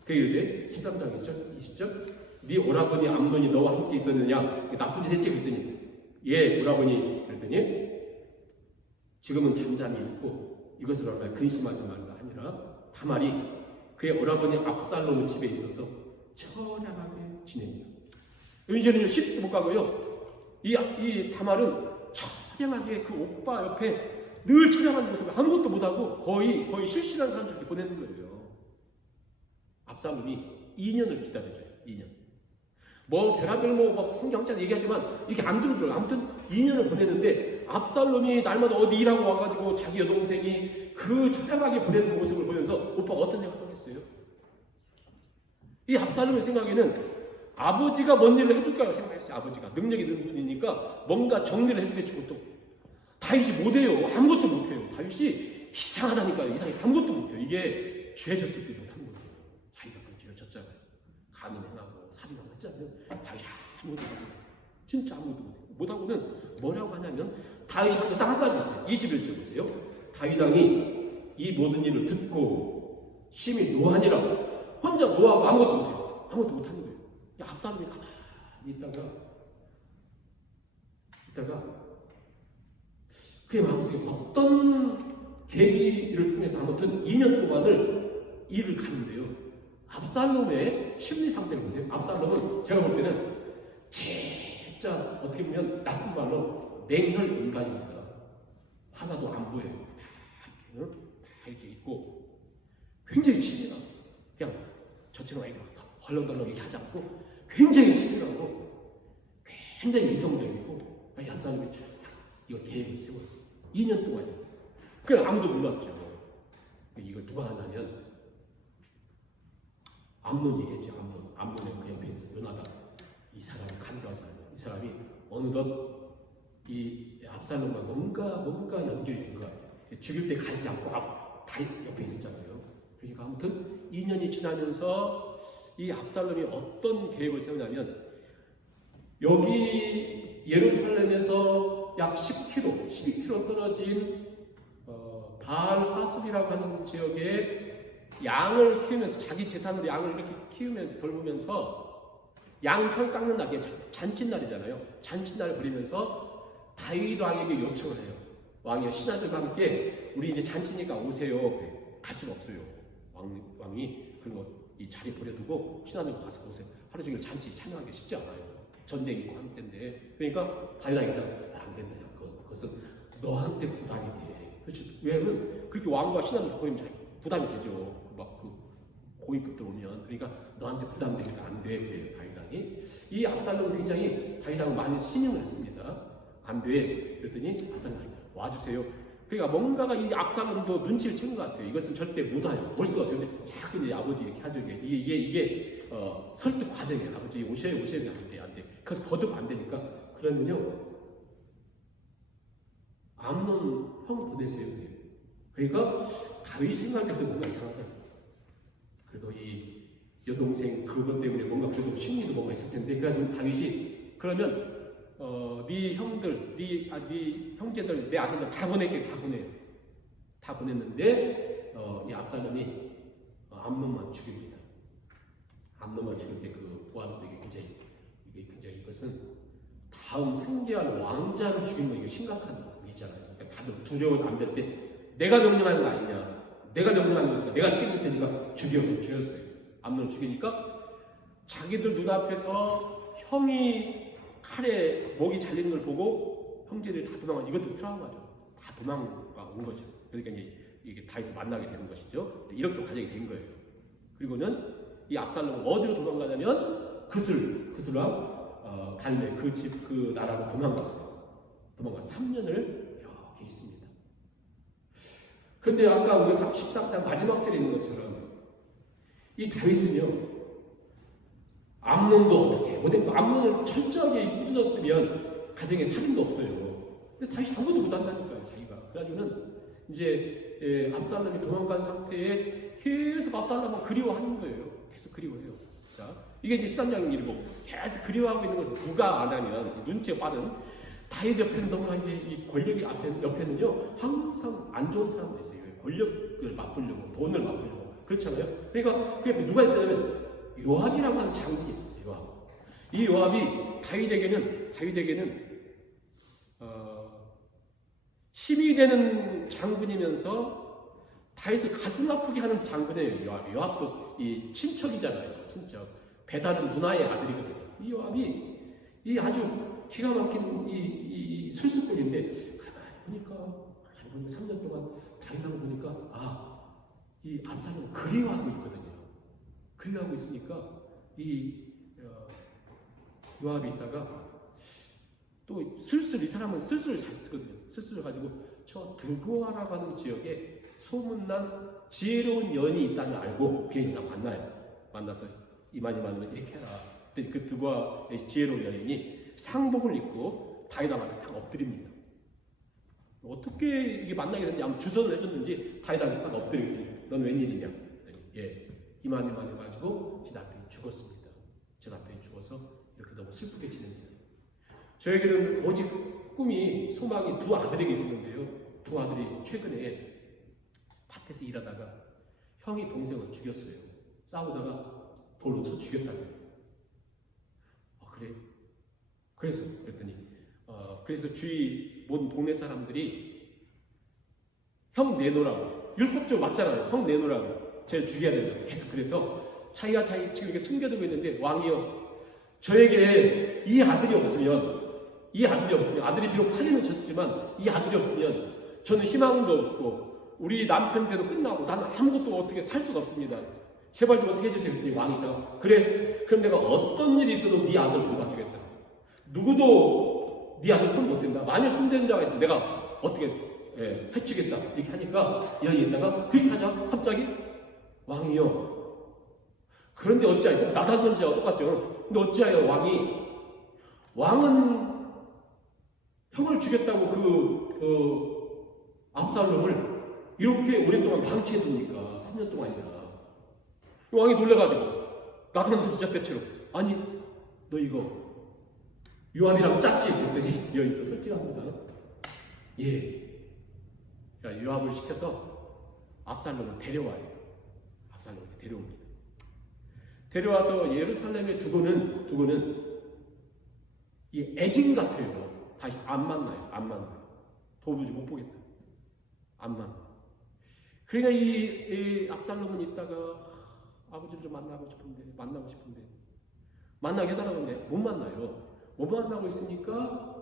그에게 이르되 13장 20절 네 오라버니 암논이 너와 함께 있었느냐 나쁜 짓 했지 그랬더니 예 오라버니 그랬더니 지금은 잠잠히 있고 이것을 얼마나 근심하지 말라 하니라. 다말이 그의 오라버니 압살롬의 집에 있어서 처량하게 지냅니다. 이제는 쉽게 못 가고요. 이 다말은 처량하게 그 오빠 옆에 늘 처량한 모습을 아무것도 못하고 거의 실실한 사람들께 보내는 거예요. 압살롬이 2년을 기다려줘요. 2년. 뭐 별의별 성경자도 얘기하지만 이렇게 안 들어줘요. 아무튼 2년을 보내는데 압살롬이 날마다 어디 일하고 와가지고 자기 여동생이 그 처량하게 보내는 모습을 보면서 오빠가 어떤 생각을 하겠어요? 이 압살롬의 생각에는 아버지가 뭔 일을 해줄 거라고 생각했어요. 아버지가 능력이 있는 분이니까 뭔가 정리를 해주겠지. 또 다윗이 못해요. 아무것도 못해요. 다윗이 이상하다니까요. 이상해. 아무것도 못해요. 이게 죄졌을 때 못하는 거예요. 자기가 그 죄를 졌잖아요. 간음 행하고 살인하고 했잖아요. 다윗이 아무것도 못해요. 진짜 아무것도 못하고는 뭐라고 하냐면 다윗이 딱 한 가지 있어요. 21절 보세요. 다윗 왕이 이 모든 일을 듣고 심히 노하니라. 혼자 노하고 아무것도 못해요. 아무것도 못하는 거예요. 압살롬이 가만히 있다가 그의 마음속에 어떤 계기를 통해서 아무튼 2년 동안을 일을 가는데요. 압살롬의 심리 상태를 보세요. 압살롬은 제가 볼 때는 진짜 어떻게 보면 나쁜 말로 맹혈 인간입니다. 하나도 안 보여요. 다 이렇게 있고 굉장히 치밀하고 그냥 저처럼 이렇게 헐렁덜렁 이렇게 하지 않고 굉장히 치밀하고 굉장히 이성적이고 압살롬이 이거 계획을 세워요. 2년 동안이요. 그냥 아무도 몰랐죠. 이걸 누가 하냐면 암논 얘기했죠. 암논의 그 옆에 있어 요나단. 이 사람이 간교한 사람이에요. 이 사람이 어느덧 이 압살롬과 뭔가 연결이 된 것 같아요. 죽일 때 가지 않고 다 옆에 있었잖아요. 그러니까 아무튼 2년이 지나면서 이 압살롬이 어떤 계획을 세우냐면 여기 예루살렘에서 약 10km, 12km 떨어진 바알 하숲이라고 하는 지역에 양을 키우면서 자기 재산으로 양을 이렇게 키우면서 돌보면서 양털 깎는 날이 잔칫날이잖아요. 잔칫날을 부리면서 다윗 왕에게 요청을 해요. 왕이여 신하들과 함께 우리 이제 잔치니까 오세요. 그래. 갈 수가 없어요. 왕이 그리고 이 자리 버려두고 신하들과 가서 오세요. 하루 종일 잔치 참여하기 쉽지 않아요. 전쟁 있고 한 때인데 그러니까 다윗 왕이 안 된다. 그것은 너한테 부담이 돼. 그렇지. 왜냐면 그렇게 왕과 신하들 다 보이면 부담이 되죠. 그 고위급들 오면 그러니까 너한테 부담되니까 안 돼. 그래요. 다윗 왕이 이 압살롬은 굉장히 다윗 왕을 많이 신용을 했습니다. 안 돼. 그랬더니 압살롬이 와주세요. 그러니까 뭔가가 이 압살롬도 눈치를 채는 것 같아요. 이것은 절대 못와요. 올 수가 없어요. 근데 자꾸 이제 아버지 이렇게 하죠. 이게 설득 과정이에요. 아버지 오셔야 안 돼. 그래서 거듭 안 되니까 그러면요. 암논 형 보내세요. 그러니까 다윗 생각할 때도 뭔가 이상하잖아요. 그래도 이 여동생 그것 때문에 뭔가 그래도 심리도 뭔가 있을 텐데 그래가지고 다윗이 그러면 네 형들, 네 형제들, 내 아들들 다 보낼게. 다 보내요. 다 보냈는데 이 압살롬이 암논만 죽입니다. 암논만 죽일 때 그 부하들에게 굉장히 이것은 다음 승계할 왕자를 죽이는 거 이게 심각한 일이잖아요. 그러니까 다들 조정에서 안 될 때 내가 명령하는 거 아니냐? 내가 명령하는 거니까 내가 책임질 테니까 죽였어요. 암논을 죽이니까 자기들 눈앞에서 형이 칼에 목이 잘리는 걸 보고 형제들이 다 도망가. 이것도 트라우마죠. 다 도망가 온 거죠. 그러니까 이게 다윗을 만나게 되는 것이죠. 이렇게 과정이 된 거예요. 그리고는 이 압살롬은 어디로 도망가냐면 그슬왕 갈멜 그 나라로 도망갔어요. 도망가서 3년을 이렇게 있습니다. 그런데 아까 우리 13장 마지막 절에 있는 것처럼 이 다윗은요. 암논도 어떻게 암논을 철저하게 꾸짖었으면 가정에 살인도 없어요. 근데 다윗이 아무것도 못한다니까요. 자기가. 그래가지고는 이제 압살롬이 도망간 상태에 계속 압살롬을 그리워하는 거예요. 계속 그리워해요. 자, 이게 이제 수산장 일이고 계속 그리워하고 있는 것을 누가 아냐면 눈치에 빠른 다윗 옆에는 너무나 이 권력이 옆에는요 항상 안 좋은 사람들이 있어요. 권력을 맛보려고 돈을 맛보려고 그렇잖아요. 그러니까 그게 누가 있었냐면 요압이라고 하는 장군이 있었어요. 요압. 이 요압이 다윗에게는 힘이 되는 장군이면서 다윗을 가슴 아프게 하는 장군이에요. 요압이. 요압도 이 친척이잖아요. 친척. 베다른 누나의 아들이거든요. 이 요압이 이 아주 기가 막힌 이 술수꾼인데 가만히 보니까 3년 동안 다윗하고 보니까 이 압살롬을 그리워하고 있거든요. 그리워하고 있으니까 이 요압이 있다가 또 이 사람은 술수를 잘 쓰거든요. 술수를 가지고 저 드보아라고 하는 지역에 소문난 지혜로운 여인이 있다는 걸 알고 비행기가 만나서 이만하면 이렇게 해라. 그 드보아의 지혜로운 여인이 상복을 입고 다윗 앞에 딱 엎드립니다. 어떻게 이게 만나게 됐는지 아무 주선을 해줬는지 다윗한테 딱 엎드리지. 넌 웬일이냐? 그랬더니 예, 이만 해가지고 제 남편이 죽었습니다. 제 남편이 죽어서 이렇게 너무 슬프게 지냅니다. 저에게는 오직 꿈이 소망이 두 아들에게 있었는데요. 두 아들이 최근에 밭에서 일하다가 형이 동생을 죽였어요. 싸우다가 돌로 쳐 죽였다고요. 그래? 그랬더니 그래서 주위 모든 동네 사람들이 형 내놓으라고, 율법적으로 맞잖아요. 형 내놓으라고, 쟤를 죽여야 된다고 계속. 그래서 자기가 지금 이렇게 숨겨두고 있는데, 왕이여, 저에게 이 아들이 없으면 아들이 비록 살인을 쳤지만 이 아들이 없으면 저는 희망도 없고 우리 남편께도 끝나고 나는 아무것도 어떻게 살 수가 없습니다. 제발 좀 어떻게 해주세요. 그랬더니 왕이 있다가 그래, 그럼 내가 어떤 일이 있어도 네 아들 돌봐주겠다. 누구도 네 아들 손 못 댄다. 만일 손대는 자가 있으면 내가 어떻게 해치겠다. 이렇게 하니까 여기 있다가 그렇게 하자. 갑자기 왕이요. 그런데 어찌하여 나단 선지자와 똑같죠. 근데 어찌하여 왕은 형을 죽였다고 압살롬을 이렇게 오랫동안 방치해 둡니까? 3년 동안이나. 왕이 놀래가지고 나단 선지자 때처럼 아니 너 이거 요압이랑 짰지? 그랬더니 여기 또 솔직합니다. 예. 그러니까 요압을 시켜서 압살롬을 데려와요. 압살롬을 데려옵니다. 데려와서 예루살렘에 두고는 이 애진 같아요. 다시 안 만나요. 도무지 못 보겠다. 안 만나. 그러니까 이 압살롬은 있다가 아버지를 좀 만나고 싶은데 만나게 해달라고 하는데 못 만나요. 못 만나고 있으니까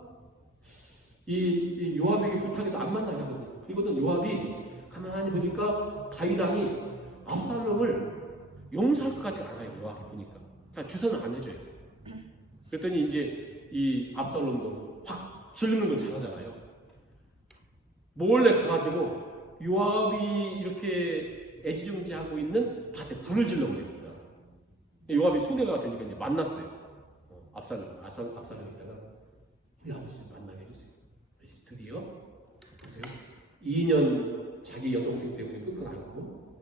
이 요압에게 부탁해도 안 만나게 하거든요. 그리고는 요압이 가만히 보니까 다윗 왕이 압살롬을 용서할 것까지 알아요. 요압이 보니까 그냥 주선을 안 해줘요. 그랬더니 이제 이 압살롬도 확 질르는 걸 잘하잖아요. 몰래 가가지고 요압이 이렇게 애지중지하고 있는 밭에 불을 질러버립니다. 요압이 소개가 되니까 이제 만났어요. 압살롬이다가 우리 아버지 좀 만나게 해주세요. 그래서 드디어 보세요. 2년 자기 여동생 때문에 끊고 나고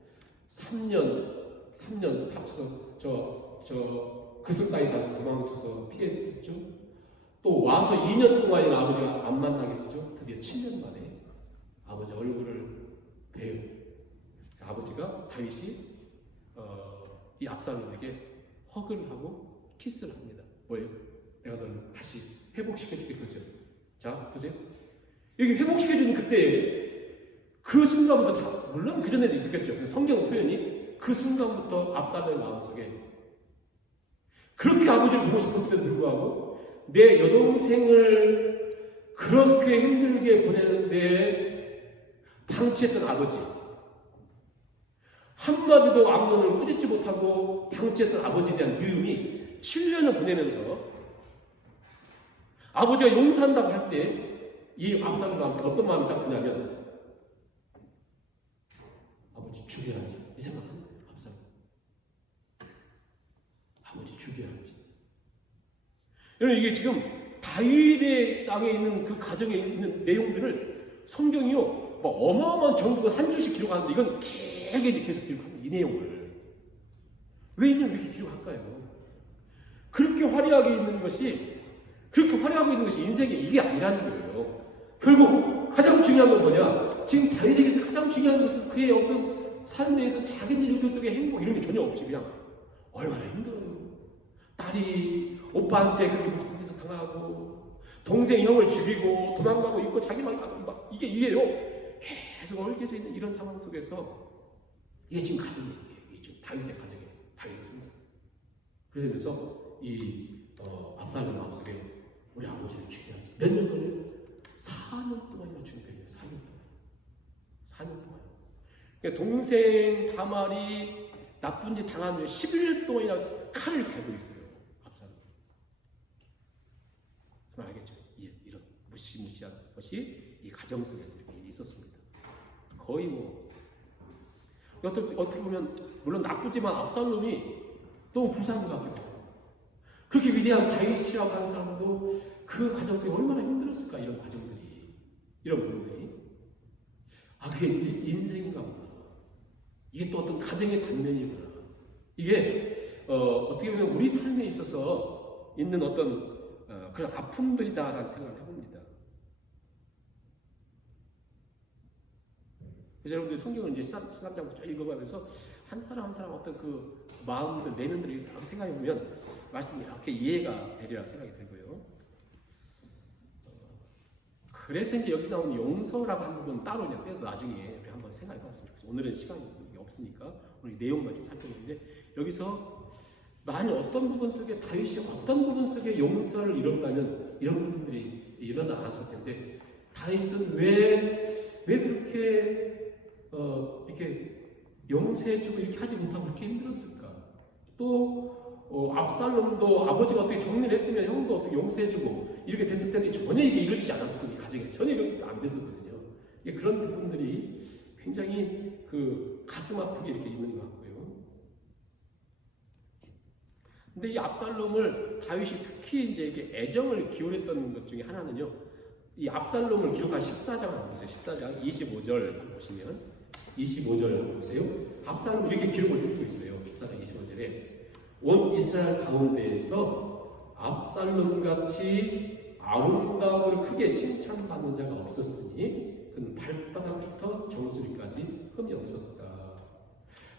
3년 합쳐서 저 그슬 따위 다 도망쳐서 피했죠. 또 와서 2년 동안이나 아버지가 안 만나게 되죠. 드디어 7년 만에 아버지 얼굴을 봬요. 아버지가 다윗이 이 압살롬에게 허그를 하고 키스를 합니다. 뭐예요? 내가 너를 다시 회복시켜줄게. 그죠? 자, 보세요. 여기 회복시켜주는 그때 그 순간부터 다, 물론 그 전에도 있었겠죠. 성경 표현이 그 순간부터 압살롬의 마음속에 그렇게 아버지를 보고 싶었음에도 불구하고 내 여동생을 그렇게 힘들게 보내는데 방치했던 아버지, 한마디도 암론을 꾸짖지 못하고 방치했던 아버지에 대한 미움이 7년을 보내면서 아버지가 용서한다고 할 때 이 압살롬 마음속에 어떤 마음이 딱 드냐면 아버지 죽여야지 이 생각합니다. 압살롬 아버지 죽여야지. 여러분 이게 지금 다윗의 땅에 있는 그 가정에 있는 내용들을 성경이요 뭐 어마어마한 정보가 한 줄씩 기록하는데 이건 길게 계속 기록합니다. 이 내용을 왜 이렇게 기록할까요? 그렇게 화려하게 있는 것이 인생이 이게 아니라는 거예요. 결국 가장 중요한 건 뭐냐? 지금 다윗에게서 가장 중요한 것은 그의 어떤 삶에서 작은 일들 속의 행복 이런 게 전혀 없이 그냥 얼마나 힘들어요. 딸이 오빠한테 그렇게 무슨 짓을 당하고 동생 형을 죽이고 도망가고 있고 자기만 막 이게요. 계속 얽혀져 있는 이런 상황 속에서 이게 지금 가정의 얘기예요. 이게 지금 다윗의 가정이에요. 다윗의 형상. 그러면서 이 압살롬 마음속에 우리 아버지를 죽여야지. 몇 년 걸려요? 4년 동안이나 준비해요. 4년 동안. 그러니까 동생 다말이 나쁜 짓 당한 후에 11년 동안이나 칼을 갈고 있어요. 압살롬. 정말 알겠죠? 이런 무시무시한 것이 이 가정 속에서 이렇게 있었습니다. 거의 뭐 어떻게 보면 물론 나쁘지만 압살롬이 너무 불쌍한 것 같기도 하고 그렇게 위대한 다윗이라고 하는 사람도 그 과정 속에 얼마나 힘들었을까 이런 과정들이 이런 부분이 그게 인생인가 보구나. 이게 또 어떤 가정의 단면이구나. 이게 어떻게 보면 우리 삶에 있어서 있는 어떤 그런 아픔들이다라는 생각을 해봅니다. 그래서 여러분들 성경을 이제 13장부터 쭉 읽어가면서 한 사람 한 사람 어떤 그 마음들, 내면들을 이렇게 생각해보면 말씀이 이렇게 이해가 되리라 생각이 들고요. 그래서 이제 여기서 나오는 용서라고 하는 부분 따로 그냥 빼서 나중에 우리 한번 생각해봤으면 좋겠어요. 오늘은 시간이 없으니까 오늘 내용만 좀 살펴보는데 여기서 만약 어떤 부분 속에 다윗이 어떤 부분 속에 용서를 이뤘다면 이런 부분들이 일어나지 않았을 텐데 다윗은 왜 그렇게 이렇게 용서해주고 이렇게 하지 못하고 그렇게 힘들었을까? 또 압살롬도 아버지가 어떻게 정리를 했으면 형도 어떻게 용서해주고 이렇게 됐을 텐데 전혀 이게 이루어지지 않았었거든요. 가정에 전혀 이렇게 안 됐었거든요. 그런 부분들이 굉장히 그 가슴 아프게 이렇게 있는 것 같고요. 근데 이 압살롬을 다윗이 특히 이제 이렇게 애정을 기울였던 것 중에 하나는요. 이 압살롬을 기록한 14장 한번 보세요. 14장 25절 보시면 25절 보세요. 압살롬 이렇게 기록을 해주고 있어요. 14장 25절에 온 이스라엘 가운데에서 압살롬같이 아름다움을 크게 칭찬받는 자가 없었으니 그는 발바닥부터 정수리까지 흠이 없었다.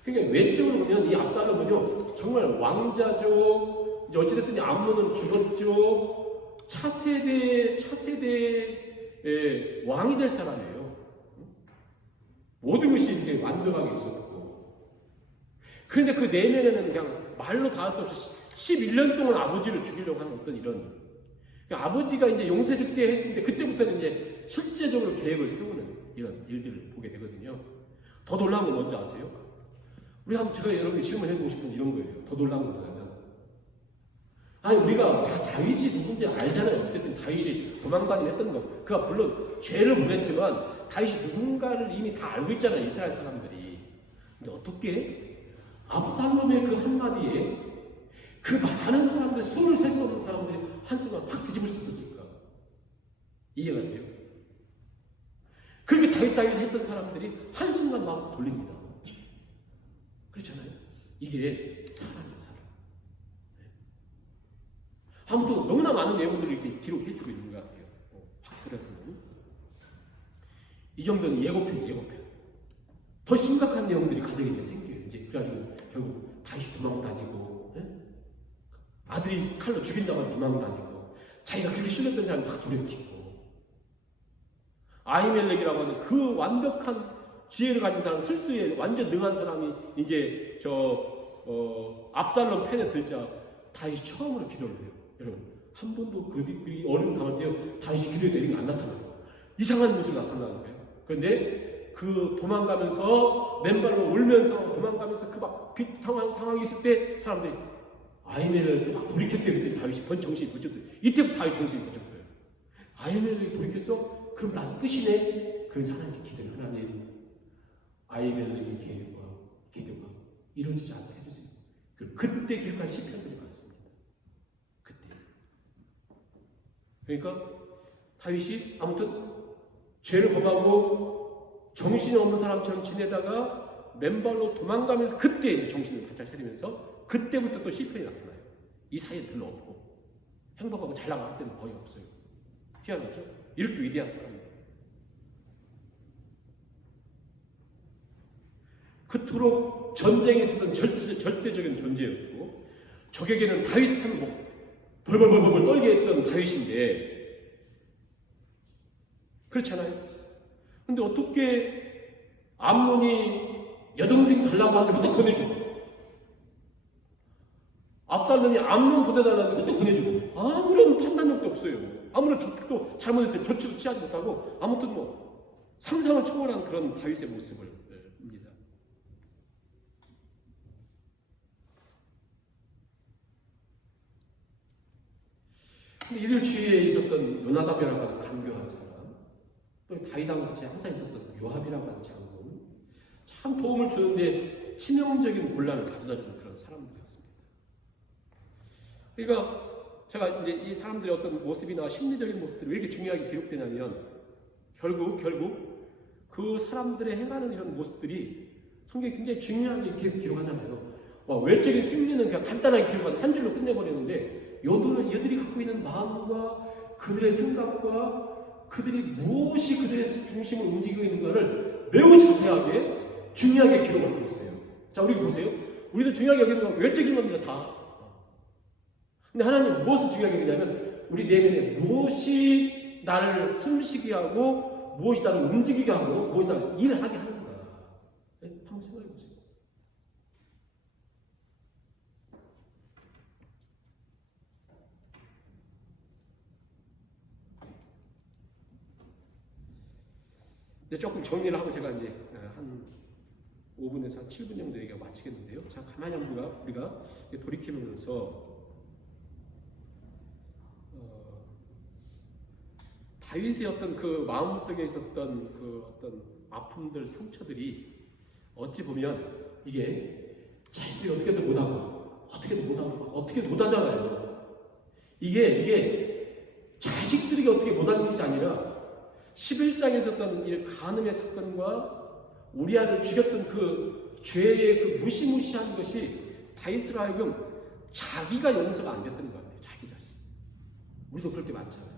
그러니까 외적으로 보면 이 압살롬은요 정말 왕자죠. 이제 어찌됐든 암논은 죽었죠. 차세대의 왕이 될 사람이에요. 모든 것이 이렇게 완벽하게 있었고. 그런데 그 내면에는 그냥 말로 다 할 수 없이 11년 동안 아버지를 죽이려고 하는 어떤 이런. 그러니까 아버지가 이제 용서해 줄게 했는데 그때부터는 이제 실제적으로 계획을 세우는 이런 일들을 보게 되거든요. 더 놀라운 건 뭔지 아세요? 우리 한번 제가 여러분께 질문해보고 싶은 이런 거예요. 더 놀라운 건 뭐냐면 우리가 다윗이 누군지 알잖아요. 어쨌든 다윗이 도망다니며 했던 거. 그가 물론 죄를 범했지만 다윗이 누군가를 이미 다 알고 있잖아요. 이스라엘 사람들이. 근데 어떻게 압살롬의 그 한마디에 그 많은 사람들, 수를 셀 수 없는 사람들이 한순간 확 뒤집을 수 있었을까? 이해가 돼요? 그렇게 다윗 했던 사람들이 한순간 막 돌립니다. 그렇잖아요? 이게 사람이에요, 사람. 아무튼 너무나 많은 내용들을 이렇게 기록해주고 있는 것 같아요. 확 그래서는 이 정도는 예고편이에요. 더 심각한 내용들이 가정에 이제 생겨요. 이제 그래가지고 결국 다시 도망 다니고, 아들이 칼로 죽인다고 도망 다니고, 자기가 그렇게 싫었던 사람이 막 돌이키고, 아히멜렉이라고 하는 그 완벽한 지혜를 가진 사람, 술수에 완전 능한 사람이 이제 압살롬 편에 들자 다윗이 처음으로 기도를 해요. 여러분, 한 번도 그 어려움 당할 때 다윗이 기도에 내린 게 안 나타나요. 이상한 모습이 나타나는 거예요. 그런데 그 도망가면서 맨발로 울면서 도망가면서 그 막 비통한 상황이 있을 때 사람들이 아히멜렉을 확 돌이켰대. 그때 다윗이 정신이 번쩍 들어요. 이때부터 다윗 정신이 번쩍 들어요. 아히멜렉이 돌이켰어? 그럼 나도 끝이네. 그래서 하나님께 기도를 하나님 아히멜렉의 계교가 이루어지지 않게 해주세요. 그때 기록한 시편들이 많습니다. 그때. 그러니까 다윗이 아무튼 죄를 범하고 정신이 없는 사람처럼 지내다가 맨발로 도망가면서 그때 이제 정신을 바짝 차리면서 그때부터 또 시편이 나타나요. 이 사이에 별로 없고 행복하고 잘 나갈 때는 거의 없어요. 희한하죠? 이렇게 위대한 사람이에요. 그토록 전쟁에 있어서는 절대적인 존재였고 적에게는 다윗 하면 벌벌벌벌 떨게 했던 다윗인데 그렇잖아요. 근데 어떻게 암논이 여동생 달라고 하는데 후딱 보내주고 압살롬이 암논 보내달라는데 후딱 보내주고 아무런 판단력도 없어요. 아무런 조치도 잘못했어요. 조치도 취하지 못하고 아무튼 상상을 초월한 그런 다윗의 모습을 입니다. 근데 이들 주위에 있었던 요나답이라고 하는 간교한 사람, 또 다윗하고 같이 항상 있었던 요압이라고 하는 장군, 참 도움을 주는데 치명적인 곤란을 가져다주는 그런 사람들이었습니다. 그러니까 제가 이제 이 사람들의 어떤 모습이나 심리적인 모습들이 왜 이렇게 중요하게 기록되냐면 결국 그 사람들의 행하는 이런 모습들이 성경이 굉장히 중요하게 이렇게 기록하잖아요. 외적인 승리는 그냥 간단하게 기록한 한 줄로 끝내버리는데 여들이 갖고 있는 마음과 그들의 생각과 그들이 무엇이 그들의 중심을 움직이고 있는가를 매우 자세하게 중요하게 기록을 하고 있어요. 자, 우리 보세요. 우리도 중요하게 여기는 건 외적인 겁니다, 다. 근데 하나님 무엇을 중요하게 여기냐면 우리 내면에 무엇이 나를 숨쉬게 하고 무엇이 나를 움직이게 하고 무엇이 나를 일하게 하는가. 네? 한번 생각해 보세요. 이제 조금 정리를 하고 제가 이제 한 5분에서 한 7분 정도 얘기가 마치겠는데요. 자, 가만히 우리가 돌이키면서 다윗의 어떤 그 마음속에 있었던 그 어떤 아픔들, 상처들이 어찌 보면 이게 자식들이 어떻게든 못하잖아요. 이게 자식들이 어떻게 못하는 것이 아니라 11장에 있었던 이 간음의 사건과 우리아를 죽였던 그 죄의 그 무시무시한 것이 다윗으로 하여금 자기가 용서가 안 됐던 것 같아요. 자기 자신. 우리도 그럴 때 많잖아요.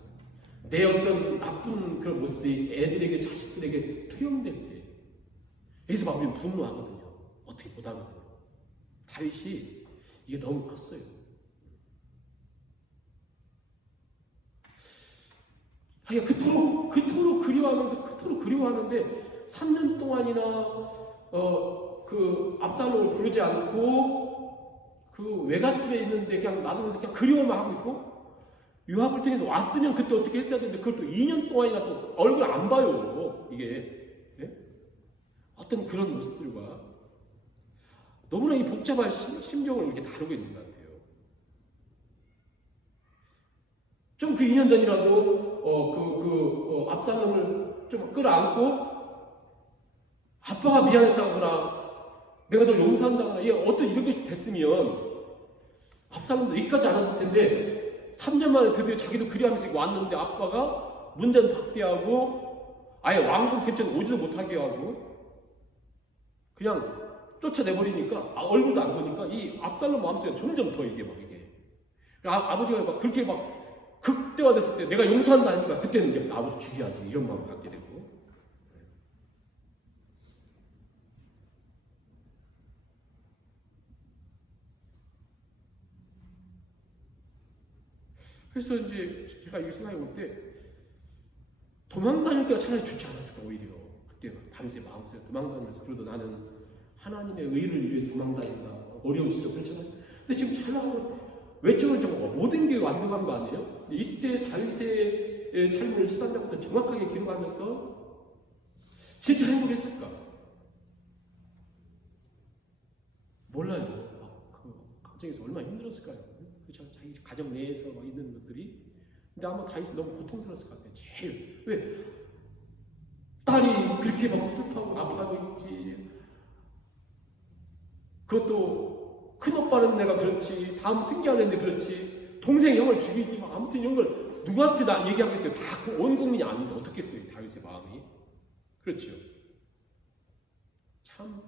내 어떤 나쁜 그런 모습들이 애들에게, 자식들에게 투영될 때 여기서 막 우리는 분노하거든요. 어떻게 못하거든요. 다윗이 이게 너무 컸어요. 그토록 그리워하는데 3년 동안이나 그 압살롬을 부르지 않고 그 외갓집에 있는데 그냥 놔두면서 그냥 그리워만 하고 있고 유학을 통해서 왔으면 그때 어떻게 했어야 되는데 그걸 또 2년 동안이나 또 얼굴 안 봐요. 이게 네? 어떤 그런 모습들과 너무나 이 복잡한 심정을 이렇게 다루고 있는 것 같아요. 좀 그 2년 전이라도 압살롬을 좀 끌어안고 아빠가 미안했다거나 내가 널 용서한다거나 어떤 이런 것이 됐으면 압살롬도 여기까지 않았을 텐데 3년 만에 드디어 자기도 그리하면서 왔는데 아빠가 문전 박대하고 아예 왕궁 근처에 오지도 못하게 하고 그냥 쫓아내버리니까 얼굴도 안 보니까 이 압살롬 마음속에 점점 더 이게 아버지가 막 그렇게 막 극대화됐을 때 내가 용서한다 하니까 그때는 이제 아버지 죽여야지 이런 마음을 갖게 되고 그래서 이제 제가 이 생각해 볼 때 도망다닐 때가 차라리 좋지 않았을까 오히려 그때 다윗의 마음속에 도망다니면서 그래도 나는 하나님의 의를 위해서 도망다닌다 어려운 시절 그렇잖아요. 근데 지금 잘 나오는 외적으로 좀 모든 게 완벽한 거 아니에요? 이때 다윗의 삶을 시단장부터 정확하게 기록하면서 진짜 행복했을까? 몰라요. 그 가정에서 얼마나 힘들었을까요? 그렇죠? 자기 가정 내에서 막 있는 것들이. 근데 아마 다윗은 너무 고통스러웠을 것 같아요. 제일. 왜? 딸이 그렇게 막 슬퍼하고 아파하고 있지. 그것도 큰오빠는 내가 그렇지. 다음 승기하는데 그렇지. 동생 형을 죽이지. 막 아무튼 이런 걸 누구한테 나 얘기하겠어요. 다 온 국민이 아닌데 어떻게 했어요? 다윗의 마음이. 그렇죠. 참,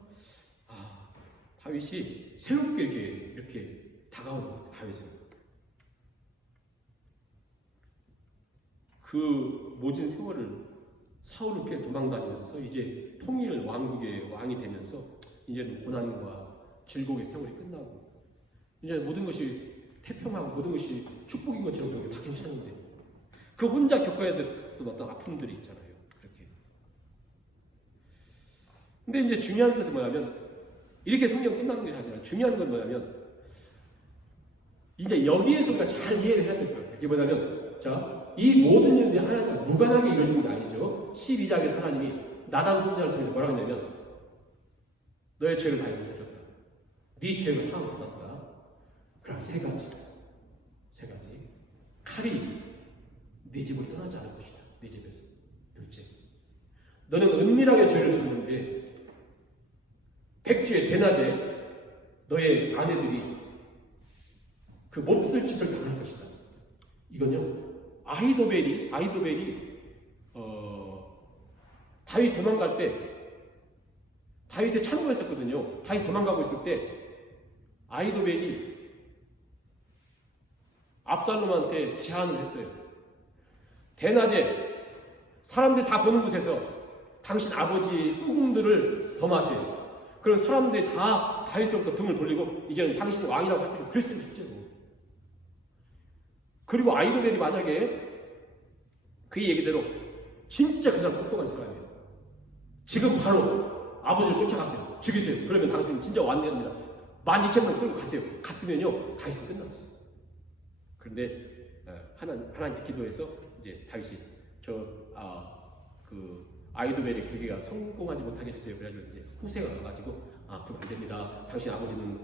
다윗이 새롭게 이렇게 다가오는 것 같아요. 다윗은. 그 모진 세월을 사울을 피해 도망다니면서 이제 통일 왕국의 왕이 되면서 이제는 고난과 즐거움의 세월이 끝나고 이제 모든 것이 태평하고 모든 것이 축복인 것처럼 다 괜찮은데 그 혼자 겪어야 됐던 어떤 아픔들이 있잖아요. 그렇게. 근데 이제 중요한 것은 뭐냐면 이렇게 성경 끝나는 것이 아니라 중요한 건 뭐냐면 이제 여기에서 우리가 잘 이해를 해야 될 것 같아요. 그게 뭐냐면 자, 이 모든 일들이 하나님과 무관하게 이루어진 게 아니죠. 12장에서 하나님이 나단 선지자를 통해서 뭐라고 했냐면 너의 죄를 다 용서해줬다. 네 죄를 사함받았다. 그럼 세 가지. 칼이 네 집을 떠나지 않을 것이다. 네 집에서. 둘째, 너는 은밀하게 죄를 졌는데 백주에 대낮에 너의 아내들이 그 몹쓸 짓을 당할 것이다. 이건요. 아히도벨이 다윗이 도망갈 때 다윗의 참고였었거든요. 다윗이 도망가고 있을 때 아히도벨이 압살롬한테 제안을 했어요. 대낮에 사람들이 다 보는 곳에서 당신 아버지의 후궁들을 범하세요. 그럼 사람들이 다 다윗으로부터 등을 돌리고 이제는 당신이 왕이라고 할 때 그랬어요, 실제로. 그리고 아히도벨이 만약에 그의 얘기대로 진짜 그 사람 똑똑한 사람이에요. 지금 바로 아버지를 쫓아가세요. 죽이세요. 그러면 당신은 진짜 왕입니다. 12,000명 끌고 가세요. 갔으면요, 다윗은 끝났어요. 그런데 하나님께 기도해서 이제 다윗이 아히도벨의 계획가 성공하지 못하게 됐어요. 그래가지고 이제 후세가 가가지고 그럼 안 됩니다. 당신 아버지는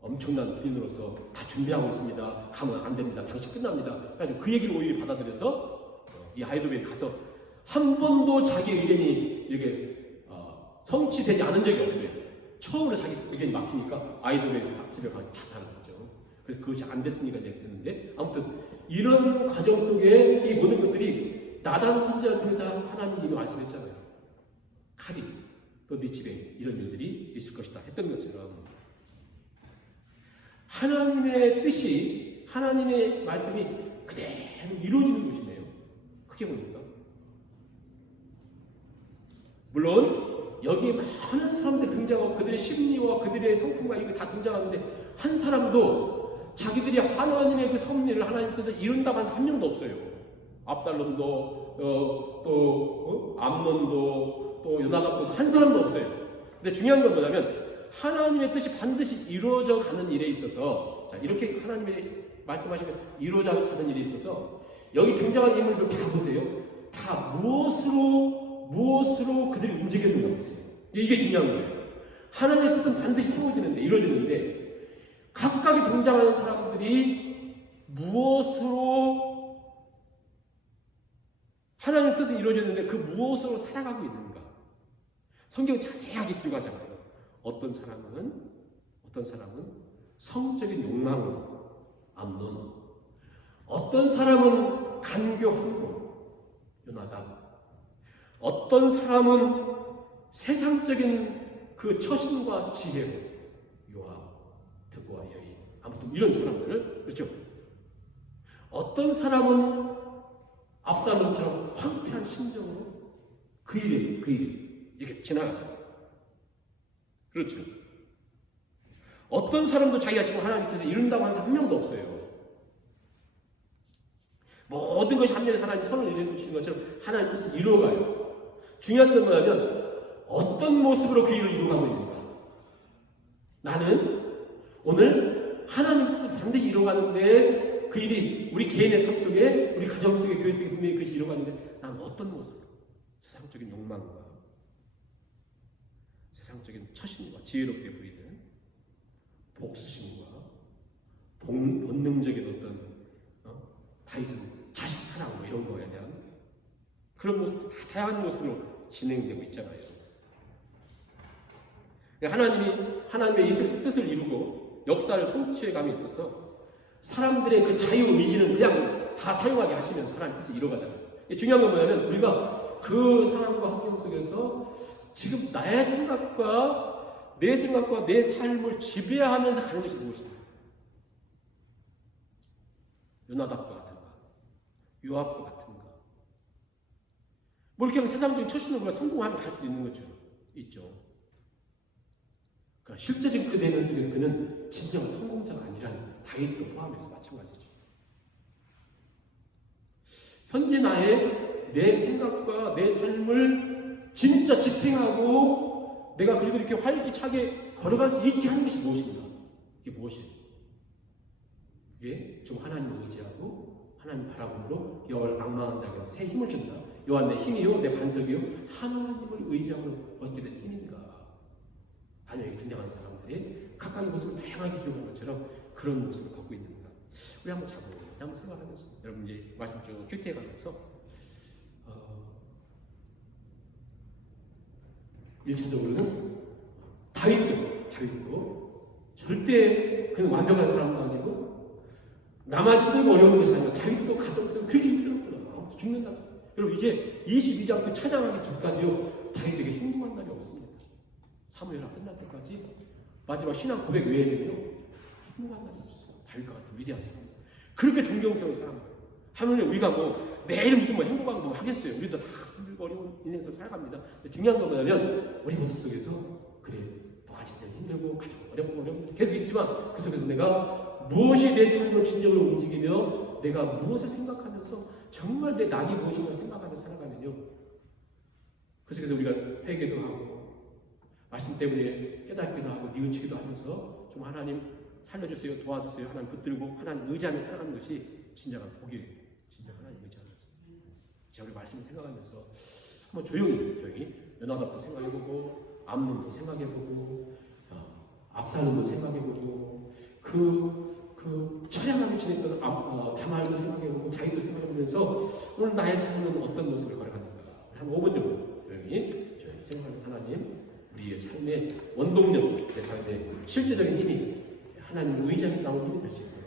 엄청난 부인으로서 다 준비하고 있습니다. 가면 안 됩니다. 당신 끝납니다. 그래가지고 그 얘기를 오히려 받아들여서 이 아히도벨이 가서 한 번도 자기 의견이 이렇게 성취되지 않은 적이 없어요. 처음으로 자기 의견이 막히니까 아히도벨이 집에 가서 자살을 하죠. 그래서 그것이 안 됐으니까 이제 됐는데, 아무튼 이런 과정 속에 이 모든 것들이 나단 선지자를 통해서 하나님이 말씀했잖아요. 칼이 또 네 집에 이런 일들이 있을 것이다 했던 것처럼 하나님의 뜻이, 하나님의 말씀이 그대로 이루어지는 것이네요. 크게 보니까. 물론 여기에 많은 사람들이 등장하고 그들의 심리와 그들의 성품과 이거 다 등장하는데 한 사람도 자기들이 하나님의 그 섭리를 하나님 뜻을 이룬다고 하는 한 명도 없어요. 압살롬도 또 암논도 또 요나답도 한 사람도 없어요. 근데 중요한 건 뭐냐면 하나님의 뜻이 반드시 이루어져 가는 일에 있어서, 자, 이렇게 하나님의 말씀하시면 이루어져 가는 일에 있어서 여기 등장한 인물들 다 보세요. 다 무엇으로 그들이 움직였는가 보세요. 이게 중요한 거예요. 하나님의 뜻은 반드시 세워지는데, 이루어지는데 각각이 등장하는 사람들이 무엇으로 하나님의 뜻은 이루어졌는데 그 무엇으로 살아가고 있는가. 성경은 자세하게 기록하잖아요. 어떤 사람은 성적인 욕망으로 암논, 어떤 사람은 간교함으로 요나답, 어떤 사람은 세상적인 그 처신과 지혜로 요압, 드보아 여인, 아무튼 이런 사람들을, 그렇죠? 어떤 사람은 압살롬처럼 황폐한 심정으로 그 일이 이렇게 지나가잖아요. 그렇죠? 어떤 사람도 자기가 지금 하나님 뜻을 이룬다고 하는 사람 한 명도 없어요. 모든 것이 한 명의 하나님 선을 이루시는 것처럼 하나님 뜻을 이루어가요. 중요한 건 뭐냐면 어떤 모습으로 그 일을 이루어가고 있는가. 나는 오늘 하나님 뜻을 반드시 이루어가는데 그 일이 우리 개인의 삶 속에, 우리 가정 속에, 교회 속에 분명히 그것이 이루어가는데 난 어떤 모습으로 세상적인 욕망과 세상적인 처신과 지혜롭게 보이는 복수심과 본능적인 어떤 다윗은 자식 사랑 뭐 이런 거에 대한 그런 모습, 다양한 모습으로 진행되고 있잖아요. 하나님의 이 뜻을 이루고 역사를 성취해감에 있어서 사람들의 그 자유의지는 그냥 다 사용하게 하시면서 하나님 뜻을 이루어가잖아요. 중요한 건 뭐냐면 우리가 그 상황과 환경 속에서 지금 나의 생각과 내 삶을 지배하면서 가는 것이 무엇인가? 요나답과 같은가? 요압과 같은가? 뭐 이렇게 하면 세상적인 처신으로 성공하면 갈 수 있는 거죠. 있죠. 그러니까 실제적인 그 내면 속에서 그는 진정한 성공자가 아니라는 다윗도 포함해서 마찬가지죠. 현재 내 생각과 내 삶을 진짜 집행하고 내가 그리고 이렇게 활기차게 걸어갈 수 있게 하는 것이 무엇인가? 이게 무엇이에요? 그게 좀 하나님을 의지하고 하나님 바라봄으로 여호와를 앙망한 자에게 새 힘을 준다. 여호와 내 힘이요 내 반석이요 하나님을 의지함으로 얻게 된 힘인가? 아니요, 여기 등장하는 사람들이 각각의 모습을 다양하게 기록한 것처럼 그런 모습을 갖고 있는가? 우리 한번 한번 생각하면서 여러분 이제 말씀 쭉 큐티해가면서 1차적으로는 다윗도 절대 그는 완벽한 사람도 아니고 나만 힘들고 어려운 것이 아니고 다윗도 가정 속에 그렇게 힘들었구나. 죽는다. 여러분 이제 22장 그 찬양하기 전까지요 다윗에게 행복한 날이 없습니다. 사무엘하 끝날 때까지 마지막 신앙 고백 외에는요 행복한 날이 없어요. 다윗과 같은 위대한 사람, 그렇게 존경스러운 사람. 하물며 우리가 뭐 매일 무슨 뭐 행복한 거 하겠어요. 우리도 다 힘들고 어려운 인생을 살아갑니다. 근데 중요한 건 뭐냐면 우리 모습 속에서 그래 너가 진짜 힘들고 가족 어렵고 계속 있지만 그 속에서 내가 무엇이 내 삶을 진정으로 움직이며 내가 무엇을 생각하면서 정말 내 낙이 무엇인가 생각하며 살아가면요 그 속에서 우리가 회개도 하고 말씀 때문에 깨닫기도 하고 뉘우치기도 하면서 좀 하나님 살려주세요, 도와주세요, 하나님 붙들고 하나님 의지하며 살아가는 것이 진정한 복이에요. 진정 하나님 의지하면서 제가 우리 말씀을 생각하면서 한번 조용히 연화답도 생각해보고 암론도 생각해보고 압살론도 생각해보고 그 처량하게 지냈던 다말도 생각해보고 다윗도 생각해보면서 오늘 나의 삶은 어떤 모습을 걸어가는가 한 5분 정도 조용히 생각하면 하나님 우리의 삶의 원동력, 내 삶의 실제적인 힘이 하나님 의지하며 싸우는 힘이 될 수 있도록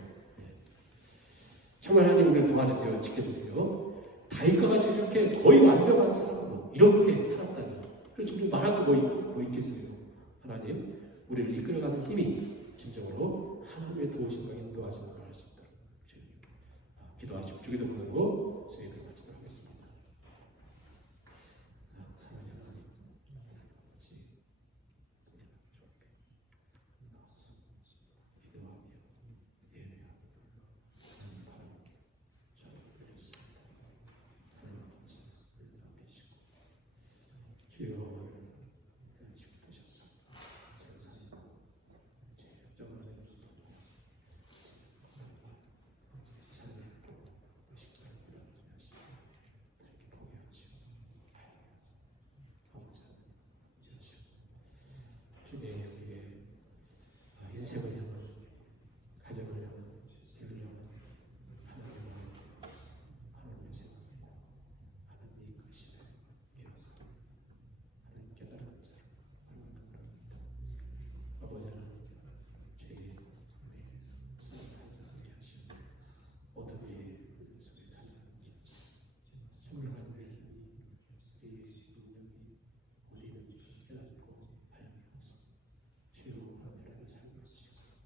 정말 하나님 우리를 도와주세요. 지켜주세요. 다윗과 같이 이렇게 거의 완벽한 사람으로 이렇게 살았다니 그래서 우리 말하고 뭐 있겠어요. 하나님 우리를 이끌어가는 힘이 진정으로 하나님의 도우심과 인도하심을 바랄 수 있도록 기도하시고 주기도 부르고 수행을 마치도록 하겠습니다. 사랑하는 하나님 같이 기도하며 예배하며 하나님 바라보고 저를 드렸습니다. 하나님 아버지 우리를 남기시고 주여 인생을 향한 가정을 향한 교회를 향한 하나님의 생각입니다. 하나님의 이끄심을 기억하고 하나님 깨달은 자로 하나님을 바랍니다. 아버지 하나님 제 삶을 살게 하시고 어떤 일에 속에 가져가는지 정말 하나님의 힘이 우리의 능력이 어디 있는지 깨닫고 발견하서 주여 하나님을 살고 있으시고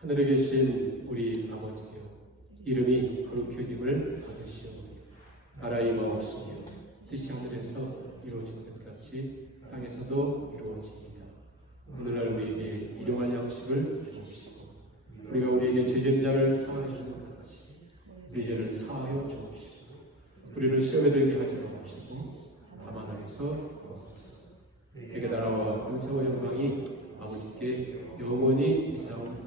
하늘에 계신 우리 아버지여, 이름이 거룩히 여김을 받으시오. 나라의 마옵소서. 뜻이 하늘에서 이루어진 것 같이 땅에서도 이루어집니다. 오늘날 우리에게 일용할 양식을 주옵시고, 우리가 우리에게 죄진 자를 사하여 주는 것 같이 우리 죄를 사하여 주옵시고, 우리를 시험에 들게 하지 마옵시고 다만 악에서 구하옵소서. 내게 나라와 권세와 영광이 아버지께 영원히 있사옵나이다.